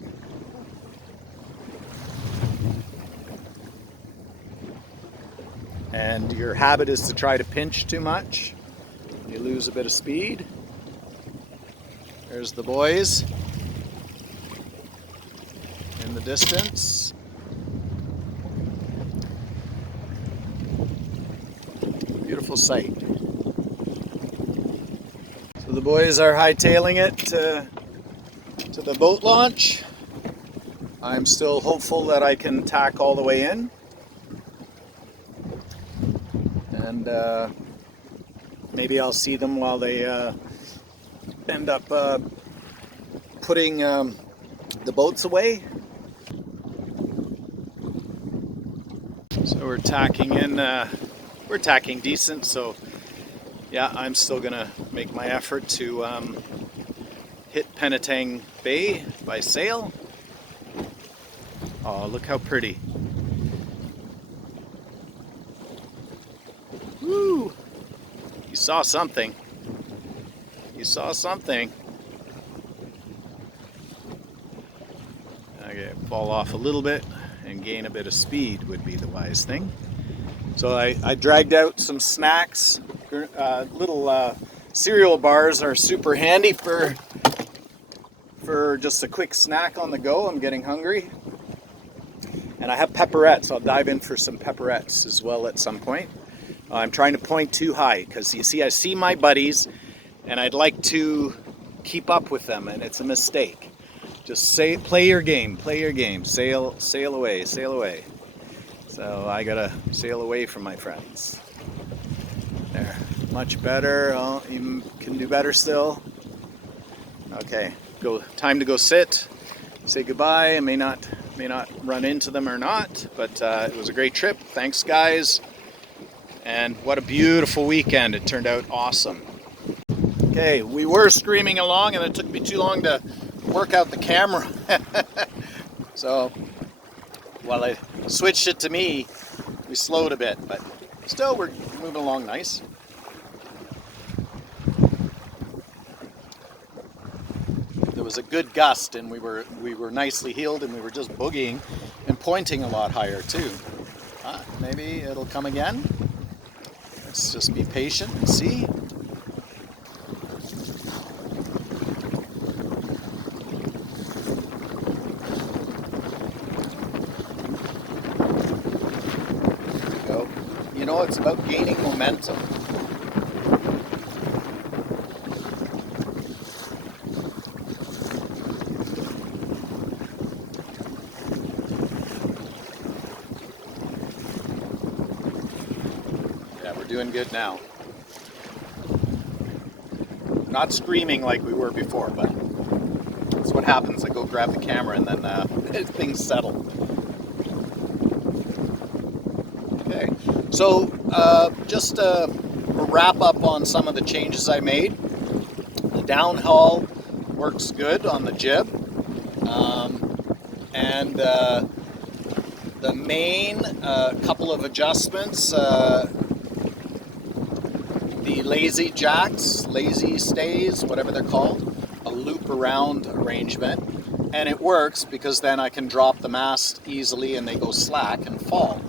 And your habit is to try to pinch too much. You lose a bit of speed. There's the boys in the distance. Beautiful sight. So the boys are hightailing it to the boat launch. I'm still hopeful that I can tack all the way in. And maybe I'll see them while they end up putting the boats away. So we're tacking in, we're tacking decent, so yeah, I'm still gonna make my effort to hit Penetanguishene Bay by sail. Oh, look how pretty. Woo! You saw something. You saw something. Okay, fall off a little bit and gain a bit of speed would be the wise thing. So I dragged out some snacks. Little cereal bars are super handy for just a quick snack on the go. I'm getting hungry. And I have pepperettes. I'll dive in for some pepperettes as well at some point. I'm trying to point too high because you see, I see my buddies and I'd like to keep up with them, and it's a mistake. Just play your game, sail away, sail away. So I gotta sail away from my friends. There, much better. Oh, you can do better still. Okay, time to go sit. Say goodbye. I may not run into them or not, but it was a great trip. Thanks, guys. And what a beautiful weekend. It turned out awesome. Okay, we were screaming along and it took me too long to work out the camera. So while I switched it to me, we slowed a bit, but still we're moving along nice. There was a good gust and we were nicely heeled, and we were just boogieing and pointing a lot higher too. Maybe it'll come again. Let's just be patient and see. There we go. You know, it's about gaining momentum. Doing good now. Not screaming like we were before, but that's what happens. I go grab the camera and then things settle. Okay, so just a wrap up on some of the changes I made. The downhaul works good on the jib, and the main couple of adjustments. The lazy jacks, lazy stays, whatever they're called, a loop around arrangement, and it works because then I can drop the mast easily and they go slack and fall.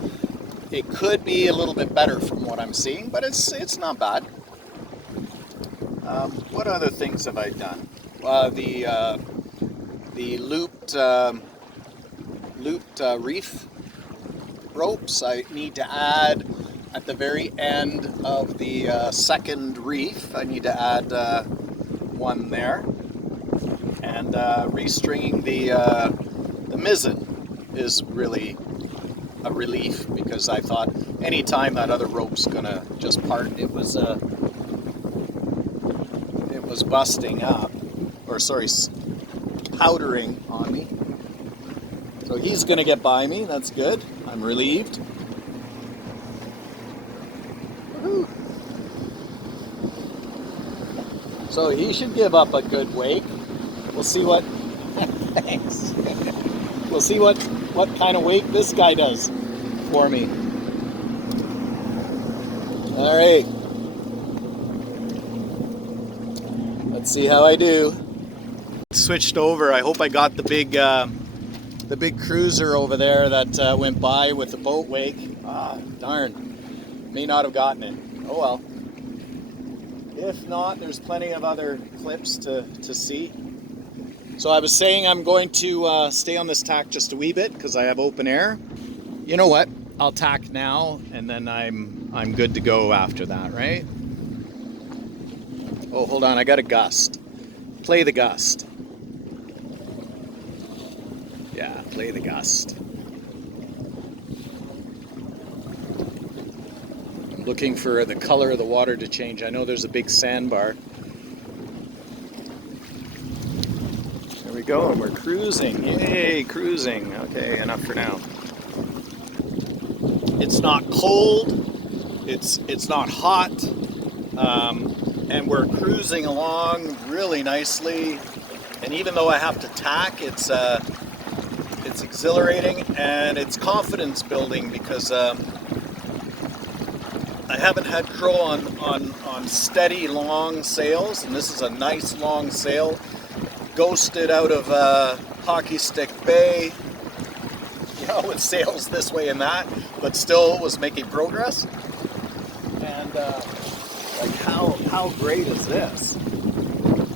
It could be a little bit better from what I'm seeing, but it's not bad. What other things have I done? The looped reef ropes. I need to add at the very end of the second reef. I need to add one there. And restringing the mizzen is really a relief, because I thought anytime that other rope's gonna just part, it was busting up, or sorry, powdering on me. So he's gonna get by me. That's good. I'm relieved. Woo-hoo. So he should give up a good wake. We'll see what. Thanks. We'll see what kind of wake this guy does for me. All right. Let's see how I do. Switched over. I hope I got the big cruiser over there that went by with the boat wake. Ah, darn. May not have gotten it. Oh well. If not, there's plenty of other clips to see. So I was saying I'm going to stay on this tack just a wee bit because I have open air. You know what? I'll tack now, and then I'm good to go after that, right? Oh, hold on, I got a gust. Play the gust. Yeah, play the gust. I'm looking for the color of the water to change. I know there's a big sandbar. There we go, and we're cruising. Yay, cruising. Okay, enough for now. It's not cold. It's not hot. And we're cruising along really nicely. And even though I have to tack, it's exhilarating and it's confidence building, because I haven't had crow on steady long sails, and this is a nice long sail. Ghosted out of Hockey Stick Bay, you know, with sails this way and that, but still was making progress. And like how great is this?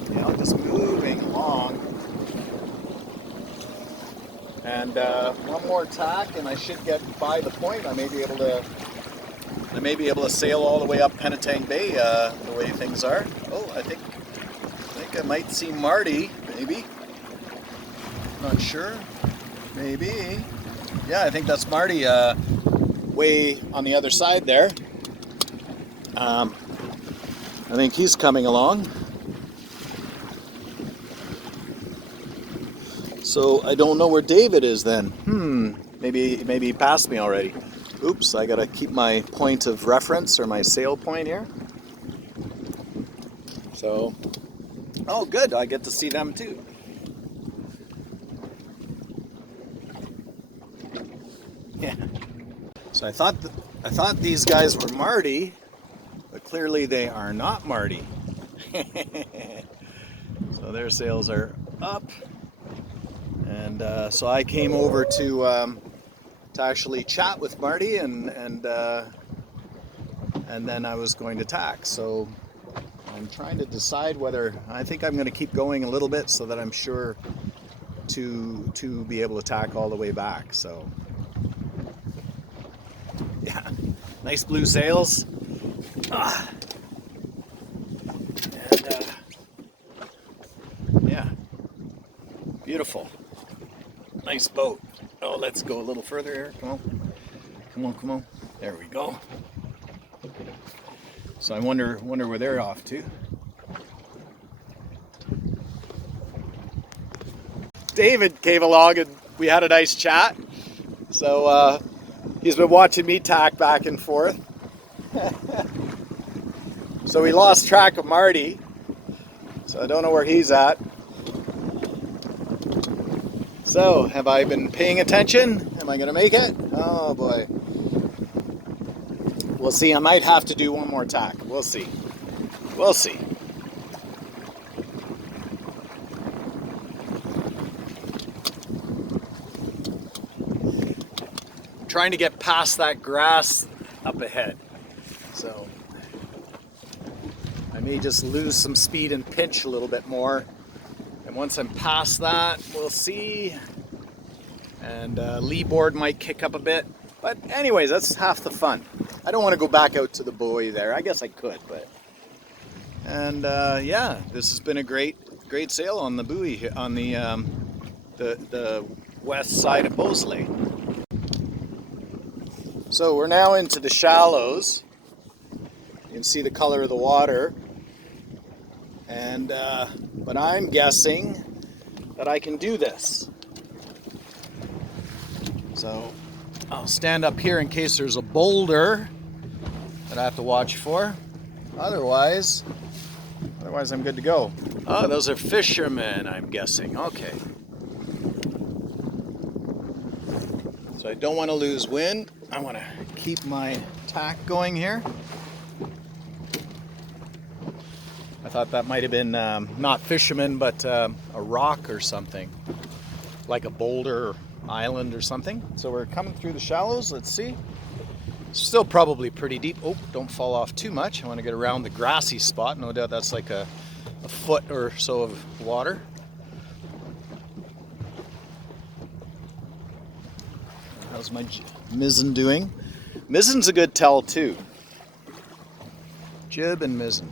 You know, just moving along. And one more tack, and I should get by the point. I may be able to sail all the way up Penetanguishene Bay the way things are. Oh, I think I might see Marty. Maybe. Not sure. Maybe. Yeah, I think that's Marty way on the other side there. I think he's coming along. So I don't know where David is then. Maybe he passed me already. Oops, I gotta keep my point of reference, or my sail point here. So, oh good, I get to see them too. Yeah. So I thought these guys were Marty, but clearly they are not Marty. So their sails are up, and so I came over to actually chat with Marty, and then I was going to tack. So I'm trying to decide whether I think I'm going to keep going a little bit so that I'm sure to be able to tack all the way back. So yeah, nice blue sails. And yeah, beautiful, nice boat. Oh, let's go a little further here. Come on. There we go. So I wonder where they're off to. David came along and we had a nice chat. So he's been watching me tack back and forth. So we lost track of Marty. So I don't know where he's at. So, have I been paying attention? Am I going to make it? Oh boy. We'll see. I might have to do one more tack. We'll see. We'll see. I'm trying to get past that grass up ahead. So, I may just lose some speed and pinch a little bit more. And once I'm past that, we'll see. And lee board might kick up a bit. But anyways, that's half the fun. I don't want to go back out to the buoy there. I guess I could, but... And yeah, this has been a great sail on the buoy here, on the west side of Bosley. So we're now into the shallows. You can see the color of the water. And but I'm guessing that I can do this. So I'll stand up here in case there's a boulder that I have to watch for. Otherwise I'm good to go. Oh, those are fishermen, I'm guessing. Okay. So I don't want to lose wind. I want to keep my tack going here. I thought that might have been not fishermen, but a rock or something, like a boulder or island or something. So we're coming through the shallows. Let's see. Still probably pretty deep. Oh, don't fall off too much. I want to get around the grassy spot. No doubt that's like a foot or so of water. How's my mizzen doing? Mizzen's a good tell too. Jib and mizzen.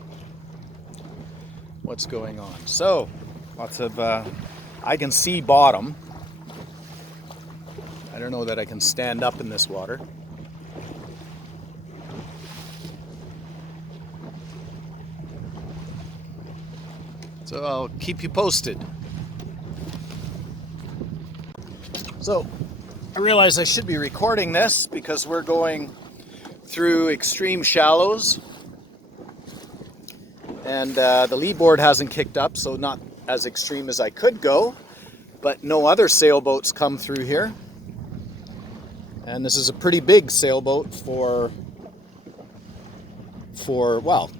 What's going on? So, lots of, I can see bottom. I don't know that I can stand up in this water. So I'll keep you posted. So I realize I should be recording this because we're going through extreme shallows. And the lee board hasn't kicked up, so not as extreme as I could go. But no other sailboats come through here. And this is a pretty big sailboat for well,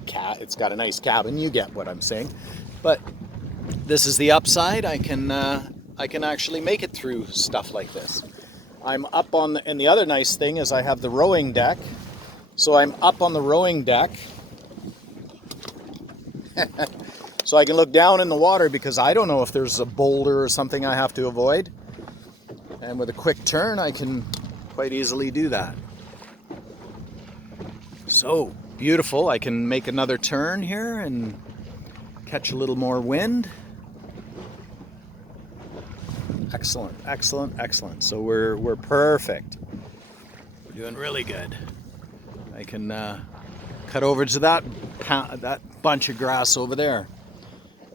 it's got a nice cabin. You get what I'm saying. But this is the upside. I can actually make it through stuff like this. I'm up on and the other nice thing is I have the rowing deck. So I'm up on the rowing deck. So I can look down in the water because I don't know if there's a boulder or something I have to avoid. And with a quick turn, I can quite easily do that. So beautiful. I can make another turn here and catch a little more wind. Excellent, excellent, excellent. So we're perfect. We're doing really good. I can cut over to that bunch of grass over there.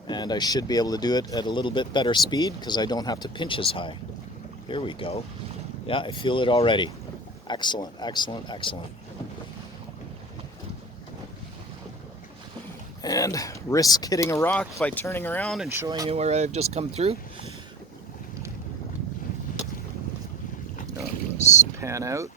And I should be able to do it at a little bit better speed because I don't have to pinch as high. Here we go. Yeah, I feel it already. Excellent, excellent, excellent. And risk hitting a rock by turning around and showing you where I've just come through. Let's pan out.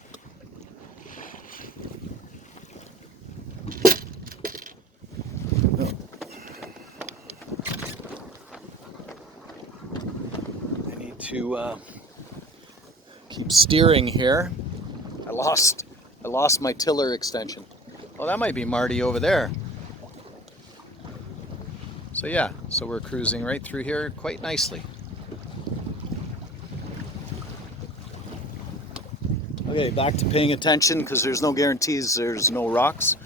I need to keep steering here. I lost my tiller extension. Oh, that might be Marty over there. So yeah, so we're cruising right through here quite nicely. Okay, back to paying attention because there's no guarantees there's no rocks.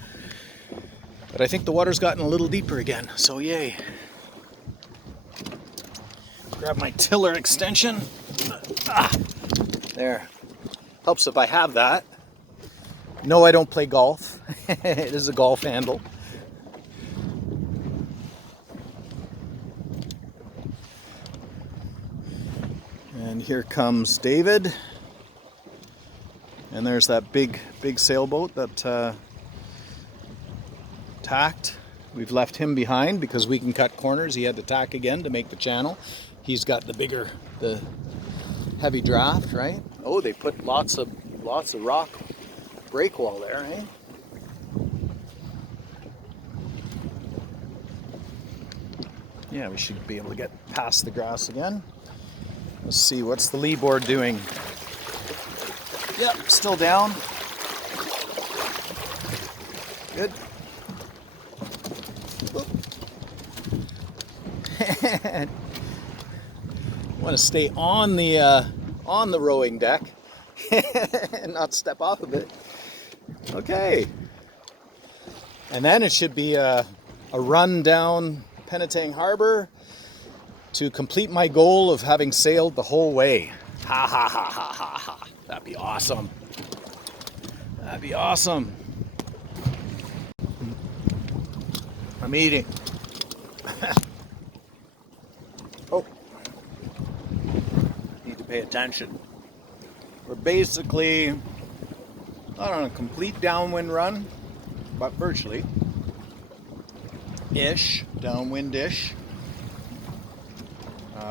But I think the water's gotten a little deeper again, so yay. Grab my tiller extension. There. Helps if I have that. No, I don't play golf. It is a golf handle. And here comes David. And there's that big sailboat that tacked. We've left him behind because we can cut corners. He had to tack again to make the channel. He's got the heavy draft, right? Oh, they put lots of rock breakwall there, eh? Yeah, we should be able to get past the grass again. Let's see, what's the lee board doing? Yep, still down. Good. I want to stay on the rowing deck and not step off of it. Okay. And then it should be a run down Penetang Harbor to complete my goal of having sailed the whole way. Ha ha ha ha ha ha. That'd be awesome. That'd be awesome. I'm eating. Oh. Need to pay attention. We're basically not on a complete downwind run, but virtually. Ish, downwind-ish.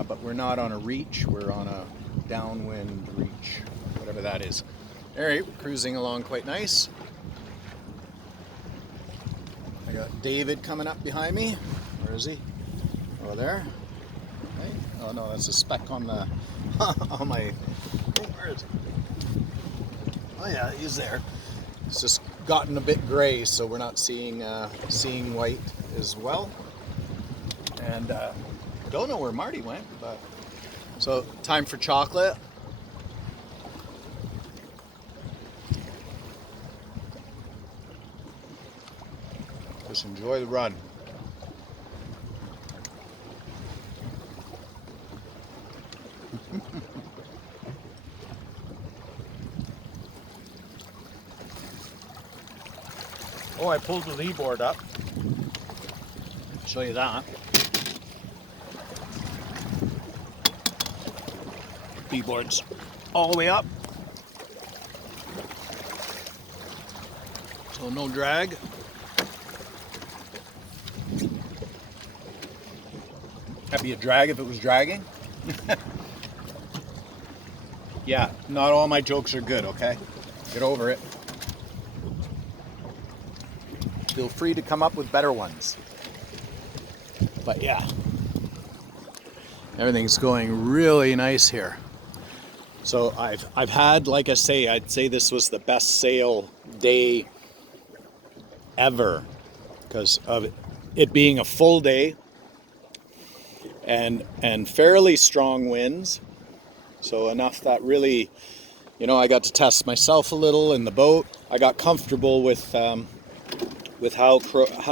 But we're not on a reach, we're on a downwind reach, whatever that is. Alright, cruising along quite nice. I got David coming up behind me. Where is he? Over there. Hey. Oh no, that's a speck on the on my. Where is he? Oh yeah, he's there. It's just gotten a bit gray, so we're not seeing white as well. And don't know where Marty went, but so time for chocolate. Just enjoy the run. Oh, I pulled the lee board up. I'll show you that. Lee board's all the way up. So no drag. That'd be a drag if it was dragging. Yeah, not all my jokes are good, okay? Get over it. Feel free to come up with better ones. But yeah, everything's going really nice here. So I've had, like I say, I'd say this was the best sail day ever because of it being a full day and fairly strong winds. So enough that really, you know, I got to test myself a little in the boat. I got comfortable with how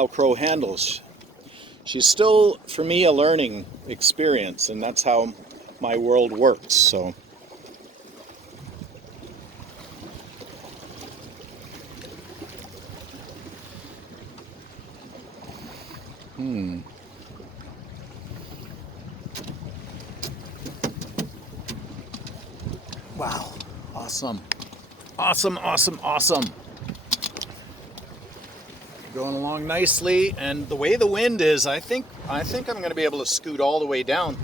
Crow handles. She's still, for me, a learning experience, and that's how my world works. So. Wow. Awesome. Awesome, awesome, awesome. Going along nicely, and the way the wind is, I think I'm going to be able to scoot all the way down,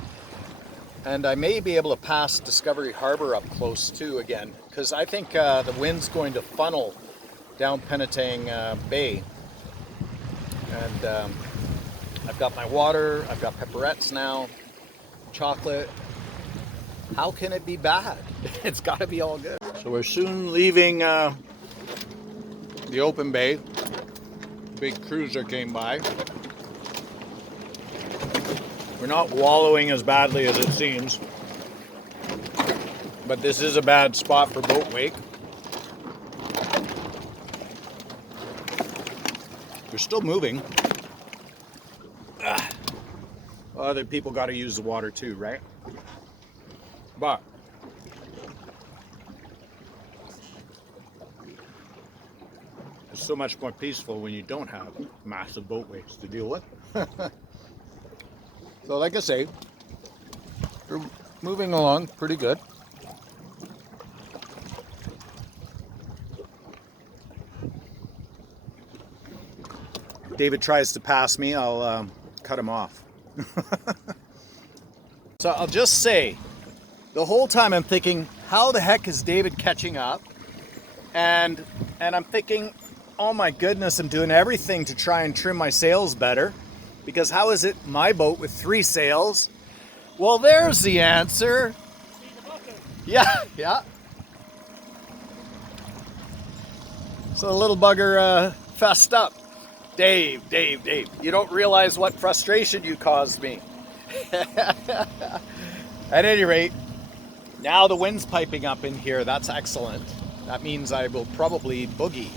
and I may be able to pass Discovery Harbor up close too again, because I think the wind's going to funnel down Penetang Bay, and I've got my water, I've got pepperettes now, chocolate. How can it be bad? It's got to be all good. So we're soon leaving the open bay. Big cruiser came by. We're not wallowing as badly as it seems, but this is a bad spot for boat wake. We're still moving. Other people got to use the water too, right? But it's so much more peaceful when you don't have massive boat wakes to deal with. So like I say, we're moving along pretty good. David tries to pass me, I'll cut him off. So I'll just say, the whole time I'm thinking, how the heck is David catching up? And I'm thinking, oh my goodness, I'm doing everything to try and trim my sails better. Because how is it my boat with 3 sails? Well, there's the answer. Yeah, yeah. So the little bugger fessed up. Dave, you don't realize what frustration you caused me. At any rate, now the wind's piping up in here. That's excellent. That means I will probably boogie.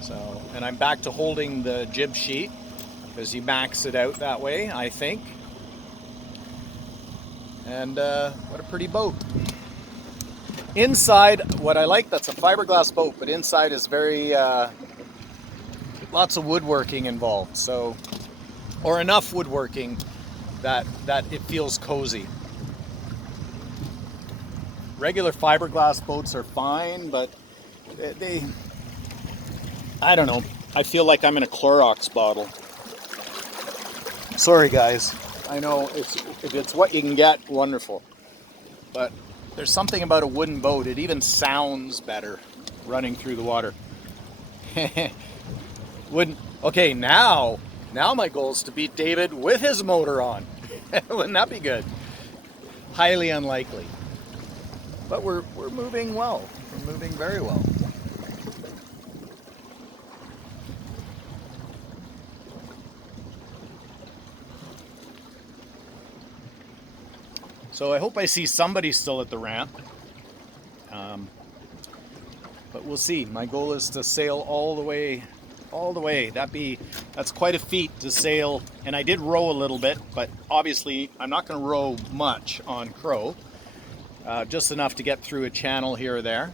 So, and I'm back to holding the jib sheet because you max it out that way, I think. And what a pretty boat. Inside, what I like, that's a fiberglass boat, but inside is very, lots of woodworking involved. So, or enough woodworking that it feels cozy. Regular fiberglass boats are fine, but they, I don't know. I feel like I'm in a Clorox bottle. Sorry guys. I know if it's what you can get, wonderful. But there's something about a wooden boat. It even sounds better running through the water. Okay, now my goal is to beat David with his motor on. Wouldn't that be good? Highly unlikely. But we're moving well. We're moving very well. So I hope I see somebody still at the ramp. But we'll see. My goal is to sail all the way. That's quite a feat to sail. And I did row a little bit, but obviously I'm not going to row much on Crow. Just enough to get through a channel here or there.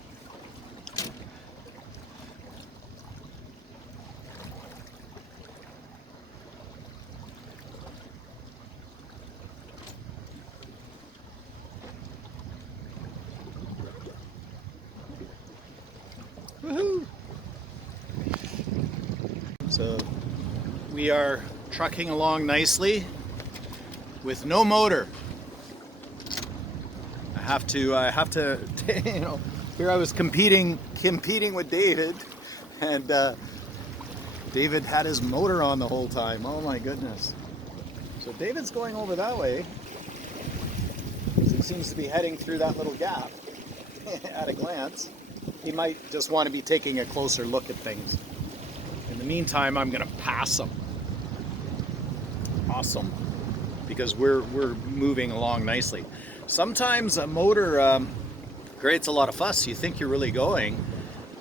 Woohoo! So we are trucking along nicely with no motor. I have to, you know, here I was competing with David, and David had his motor on the whole time. Oh my goodness. So David's going over that way, because he seems to be heading through that little gap at a glance. He might just want to be taking a closer look at things. In the meantime, I'm going to pass him. Awesome. Because we're moving along nicely. Sometimes a motor creates a lot of fuss. You think you're really going,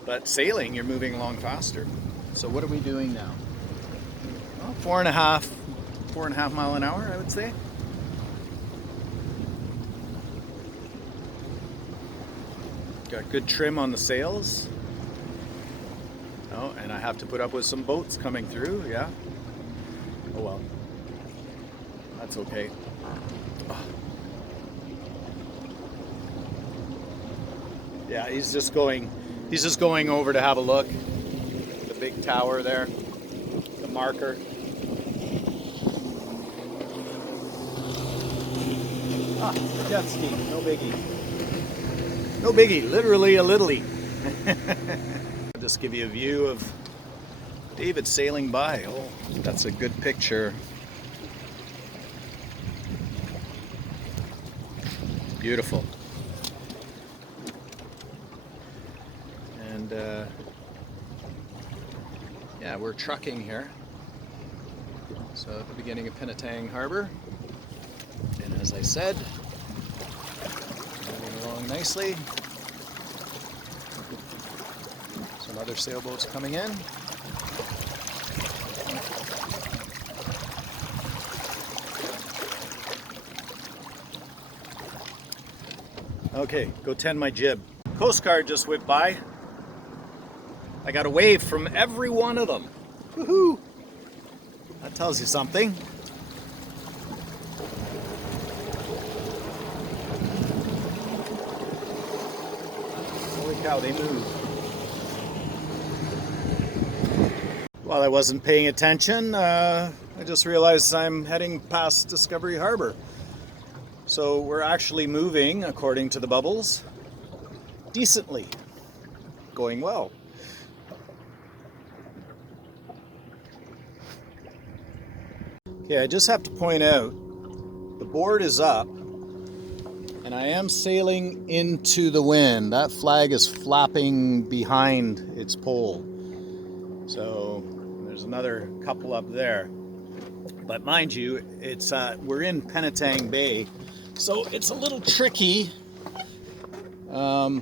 but sailing, you're moving along faster. So what are we doing now? Well, 4.5 mile an hour, I would say. Got good trim on the sails. Oh, and I have to put up with some boats coming through, yeah. Oh well. That's okay. Oh. Yeah, he's just going over to have a look. The big tower there. The marker. Ah, jet ski, no biggie. No biggie, literally a littly. I'll just give you a view of David sailing by. Oh, that's a good picture. Beautiful. And yeah, we're trucking here. So at the beginning of Penetanguishene Harbor. And as I said, moving along nicely. Some other sailboats coming in. Okay, go tend my jib. Coast Guard just whipped by. I got a wave from every one of them. Woohoo! That tells you something. Holy cow, they move. While I wasn't paying attention, I just realized I'm heading past Discovery Harbor. So we're actually moving, according to the bubbles, decently. Going well. Okay, I just have to point out, the board is up, and I am sailing into the wind. That flag is flapping behind its pole. So there's another couple up there. But mind you, it's we're in Penetanguishene Bay, so it's a little tricky. I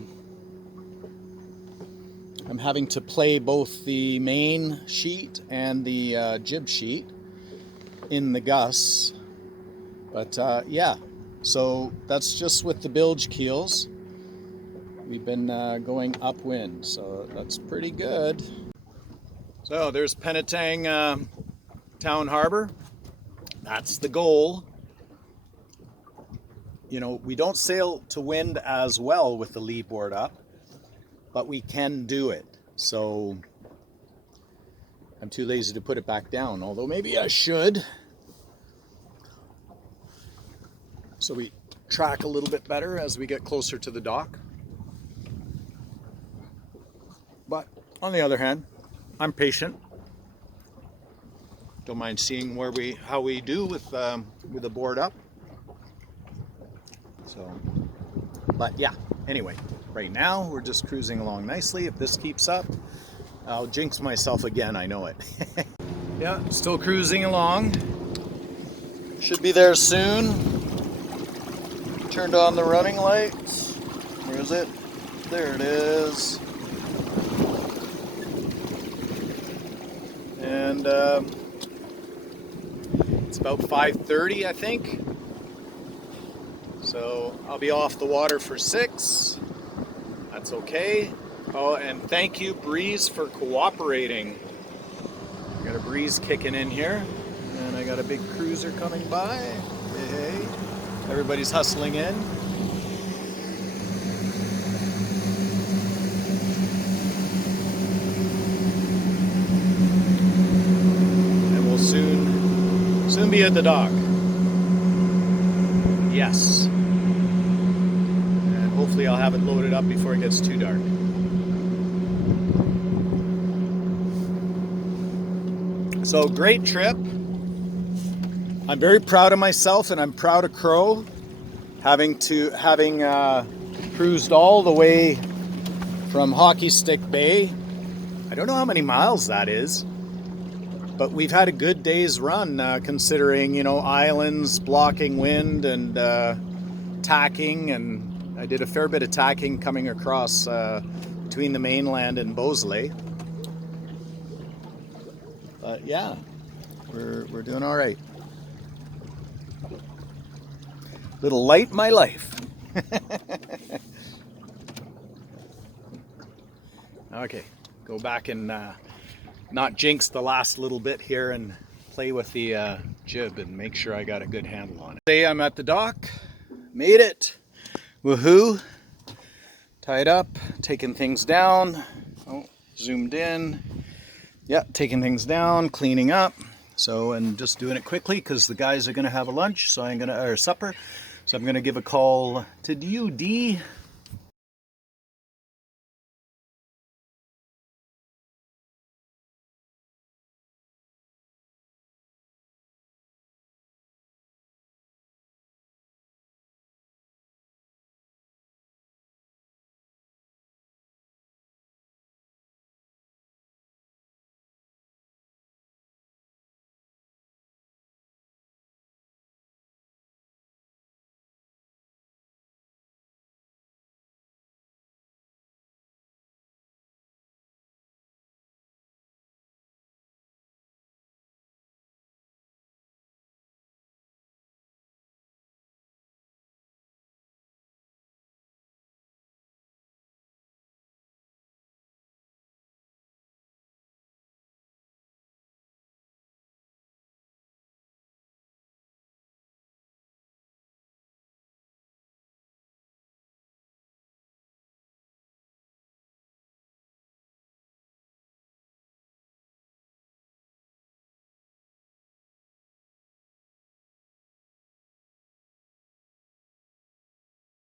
I'm having to play both the main sheet and the jib sheet in the gusts. But yeah, so that's just with the bilge keels. We've been going upwind, so that's pretty good. So there's Penetang Town Harbor. That's the goal. You know, we don't sail to wind as well with the lee board up, but we can do it. So I'm too lazy to put it back down, although maybe I should. So we track a little bit better as we get closer to the dock. But on the other hand, I'm patient. Don't mind seeing how we do with the board up. So, but yeah, anyway, right now we're just cruising along nicely. If this keeps up, I'll jinx myself again, I know it. Yeah, still cruising along. Should be there soon. Turned on the running lights. Where is it? There it is. And it's about 5:30, I think. So I'll be off the water for 6. That's okay. Oh, and thank you, breeze, for cooperating. I got a breeze kicking in here, and I got a big cruiser coming by. Hey, everybody's hustling in. And we'll soon be at the dock. Yes. And hopefully I'll have it loaded up before it gets too dark. So great trip. I'm very proud of myself, and I'm proud of Crow having cruised all the way from Hockey Stick Bay. I don't know how many miles that is, but we've had a good day's run considering, you know, islands, blocking wind, and tacking, and I did a fair bit of tacking coming across between the mainland and Beausoleil. But yeah, we're doing all right. Little light in my life. Okay, go back and not jinx the last little bit here and play with the jib and make sure I got a good handle on it. Today I'm at the dock, made it, woohoo, tied up, taking things down, oh, zoomed in, yeah, taking things down, cleaning up, so, and just doing it quickly because the guys are going to have a lunch, so or supper, so I'm going to give a call to you, D,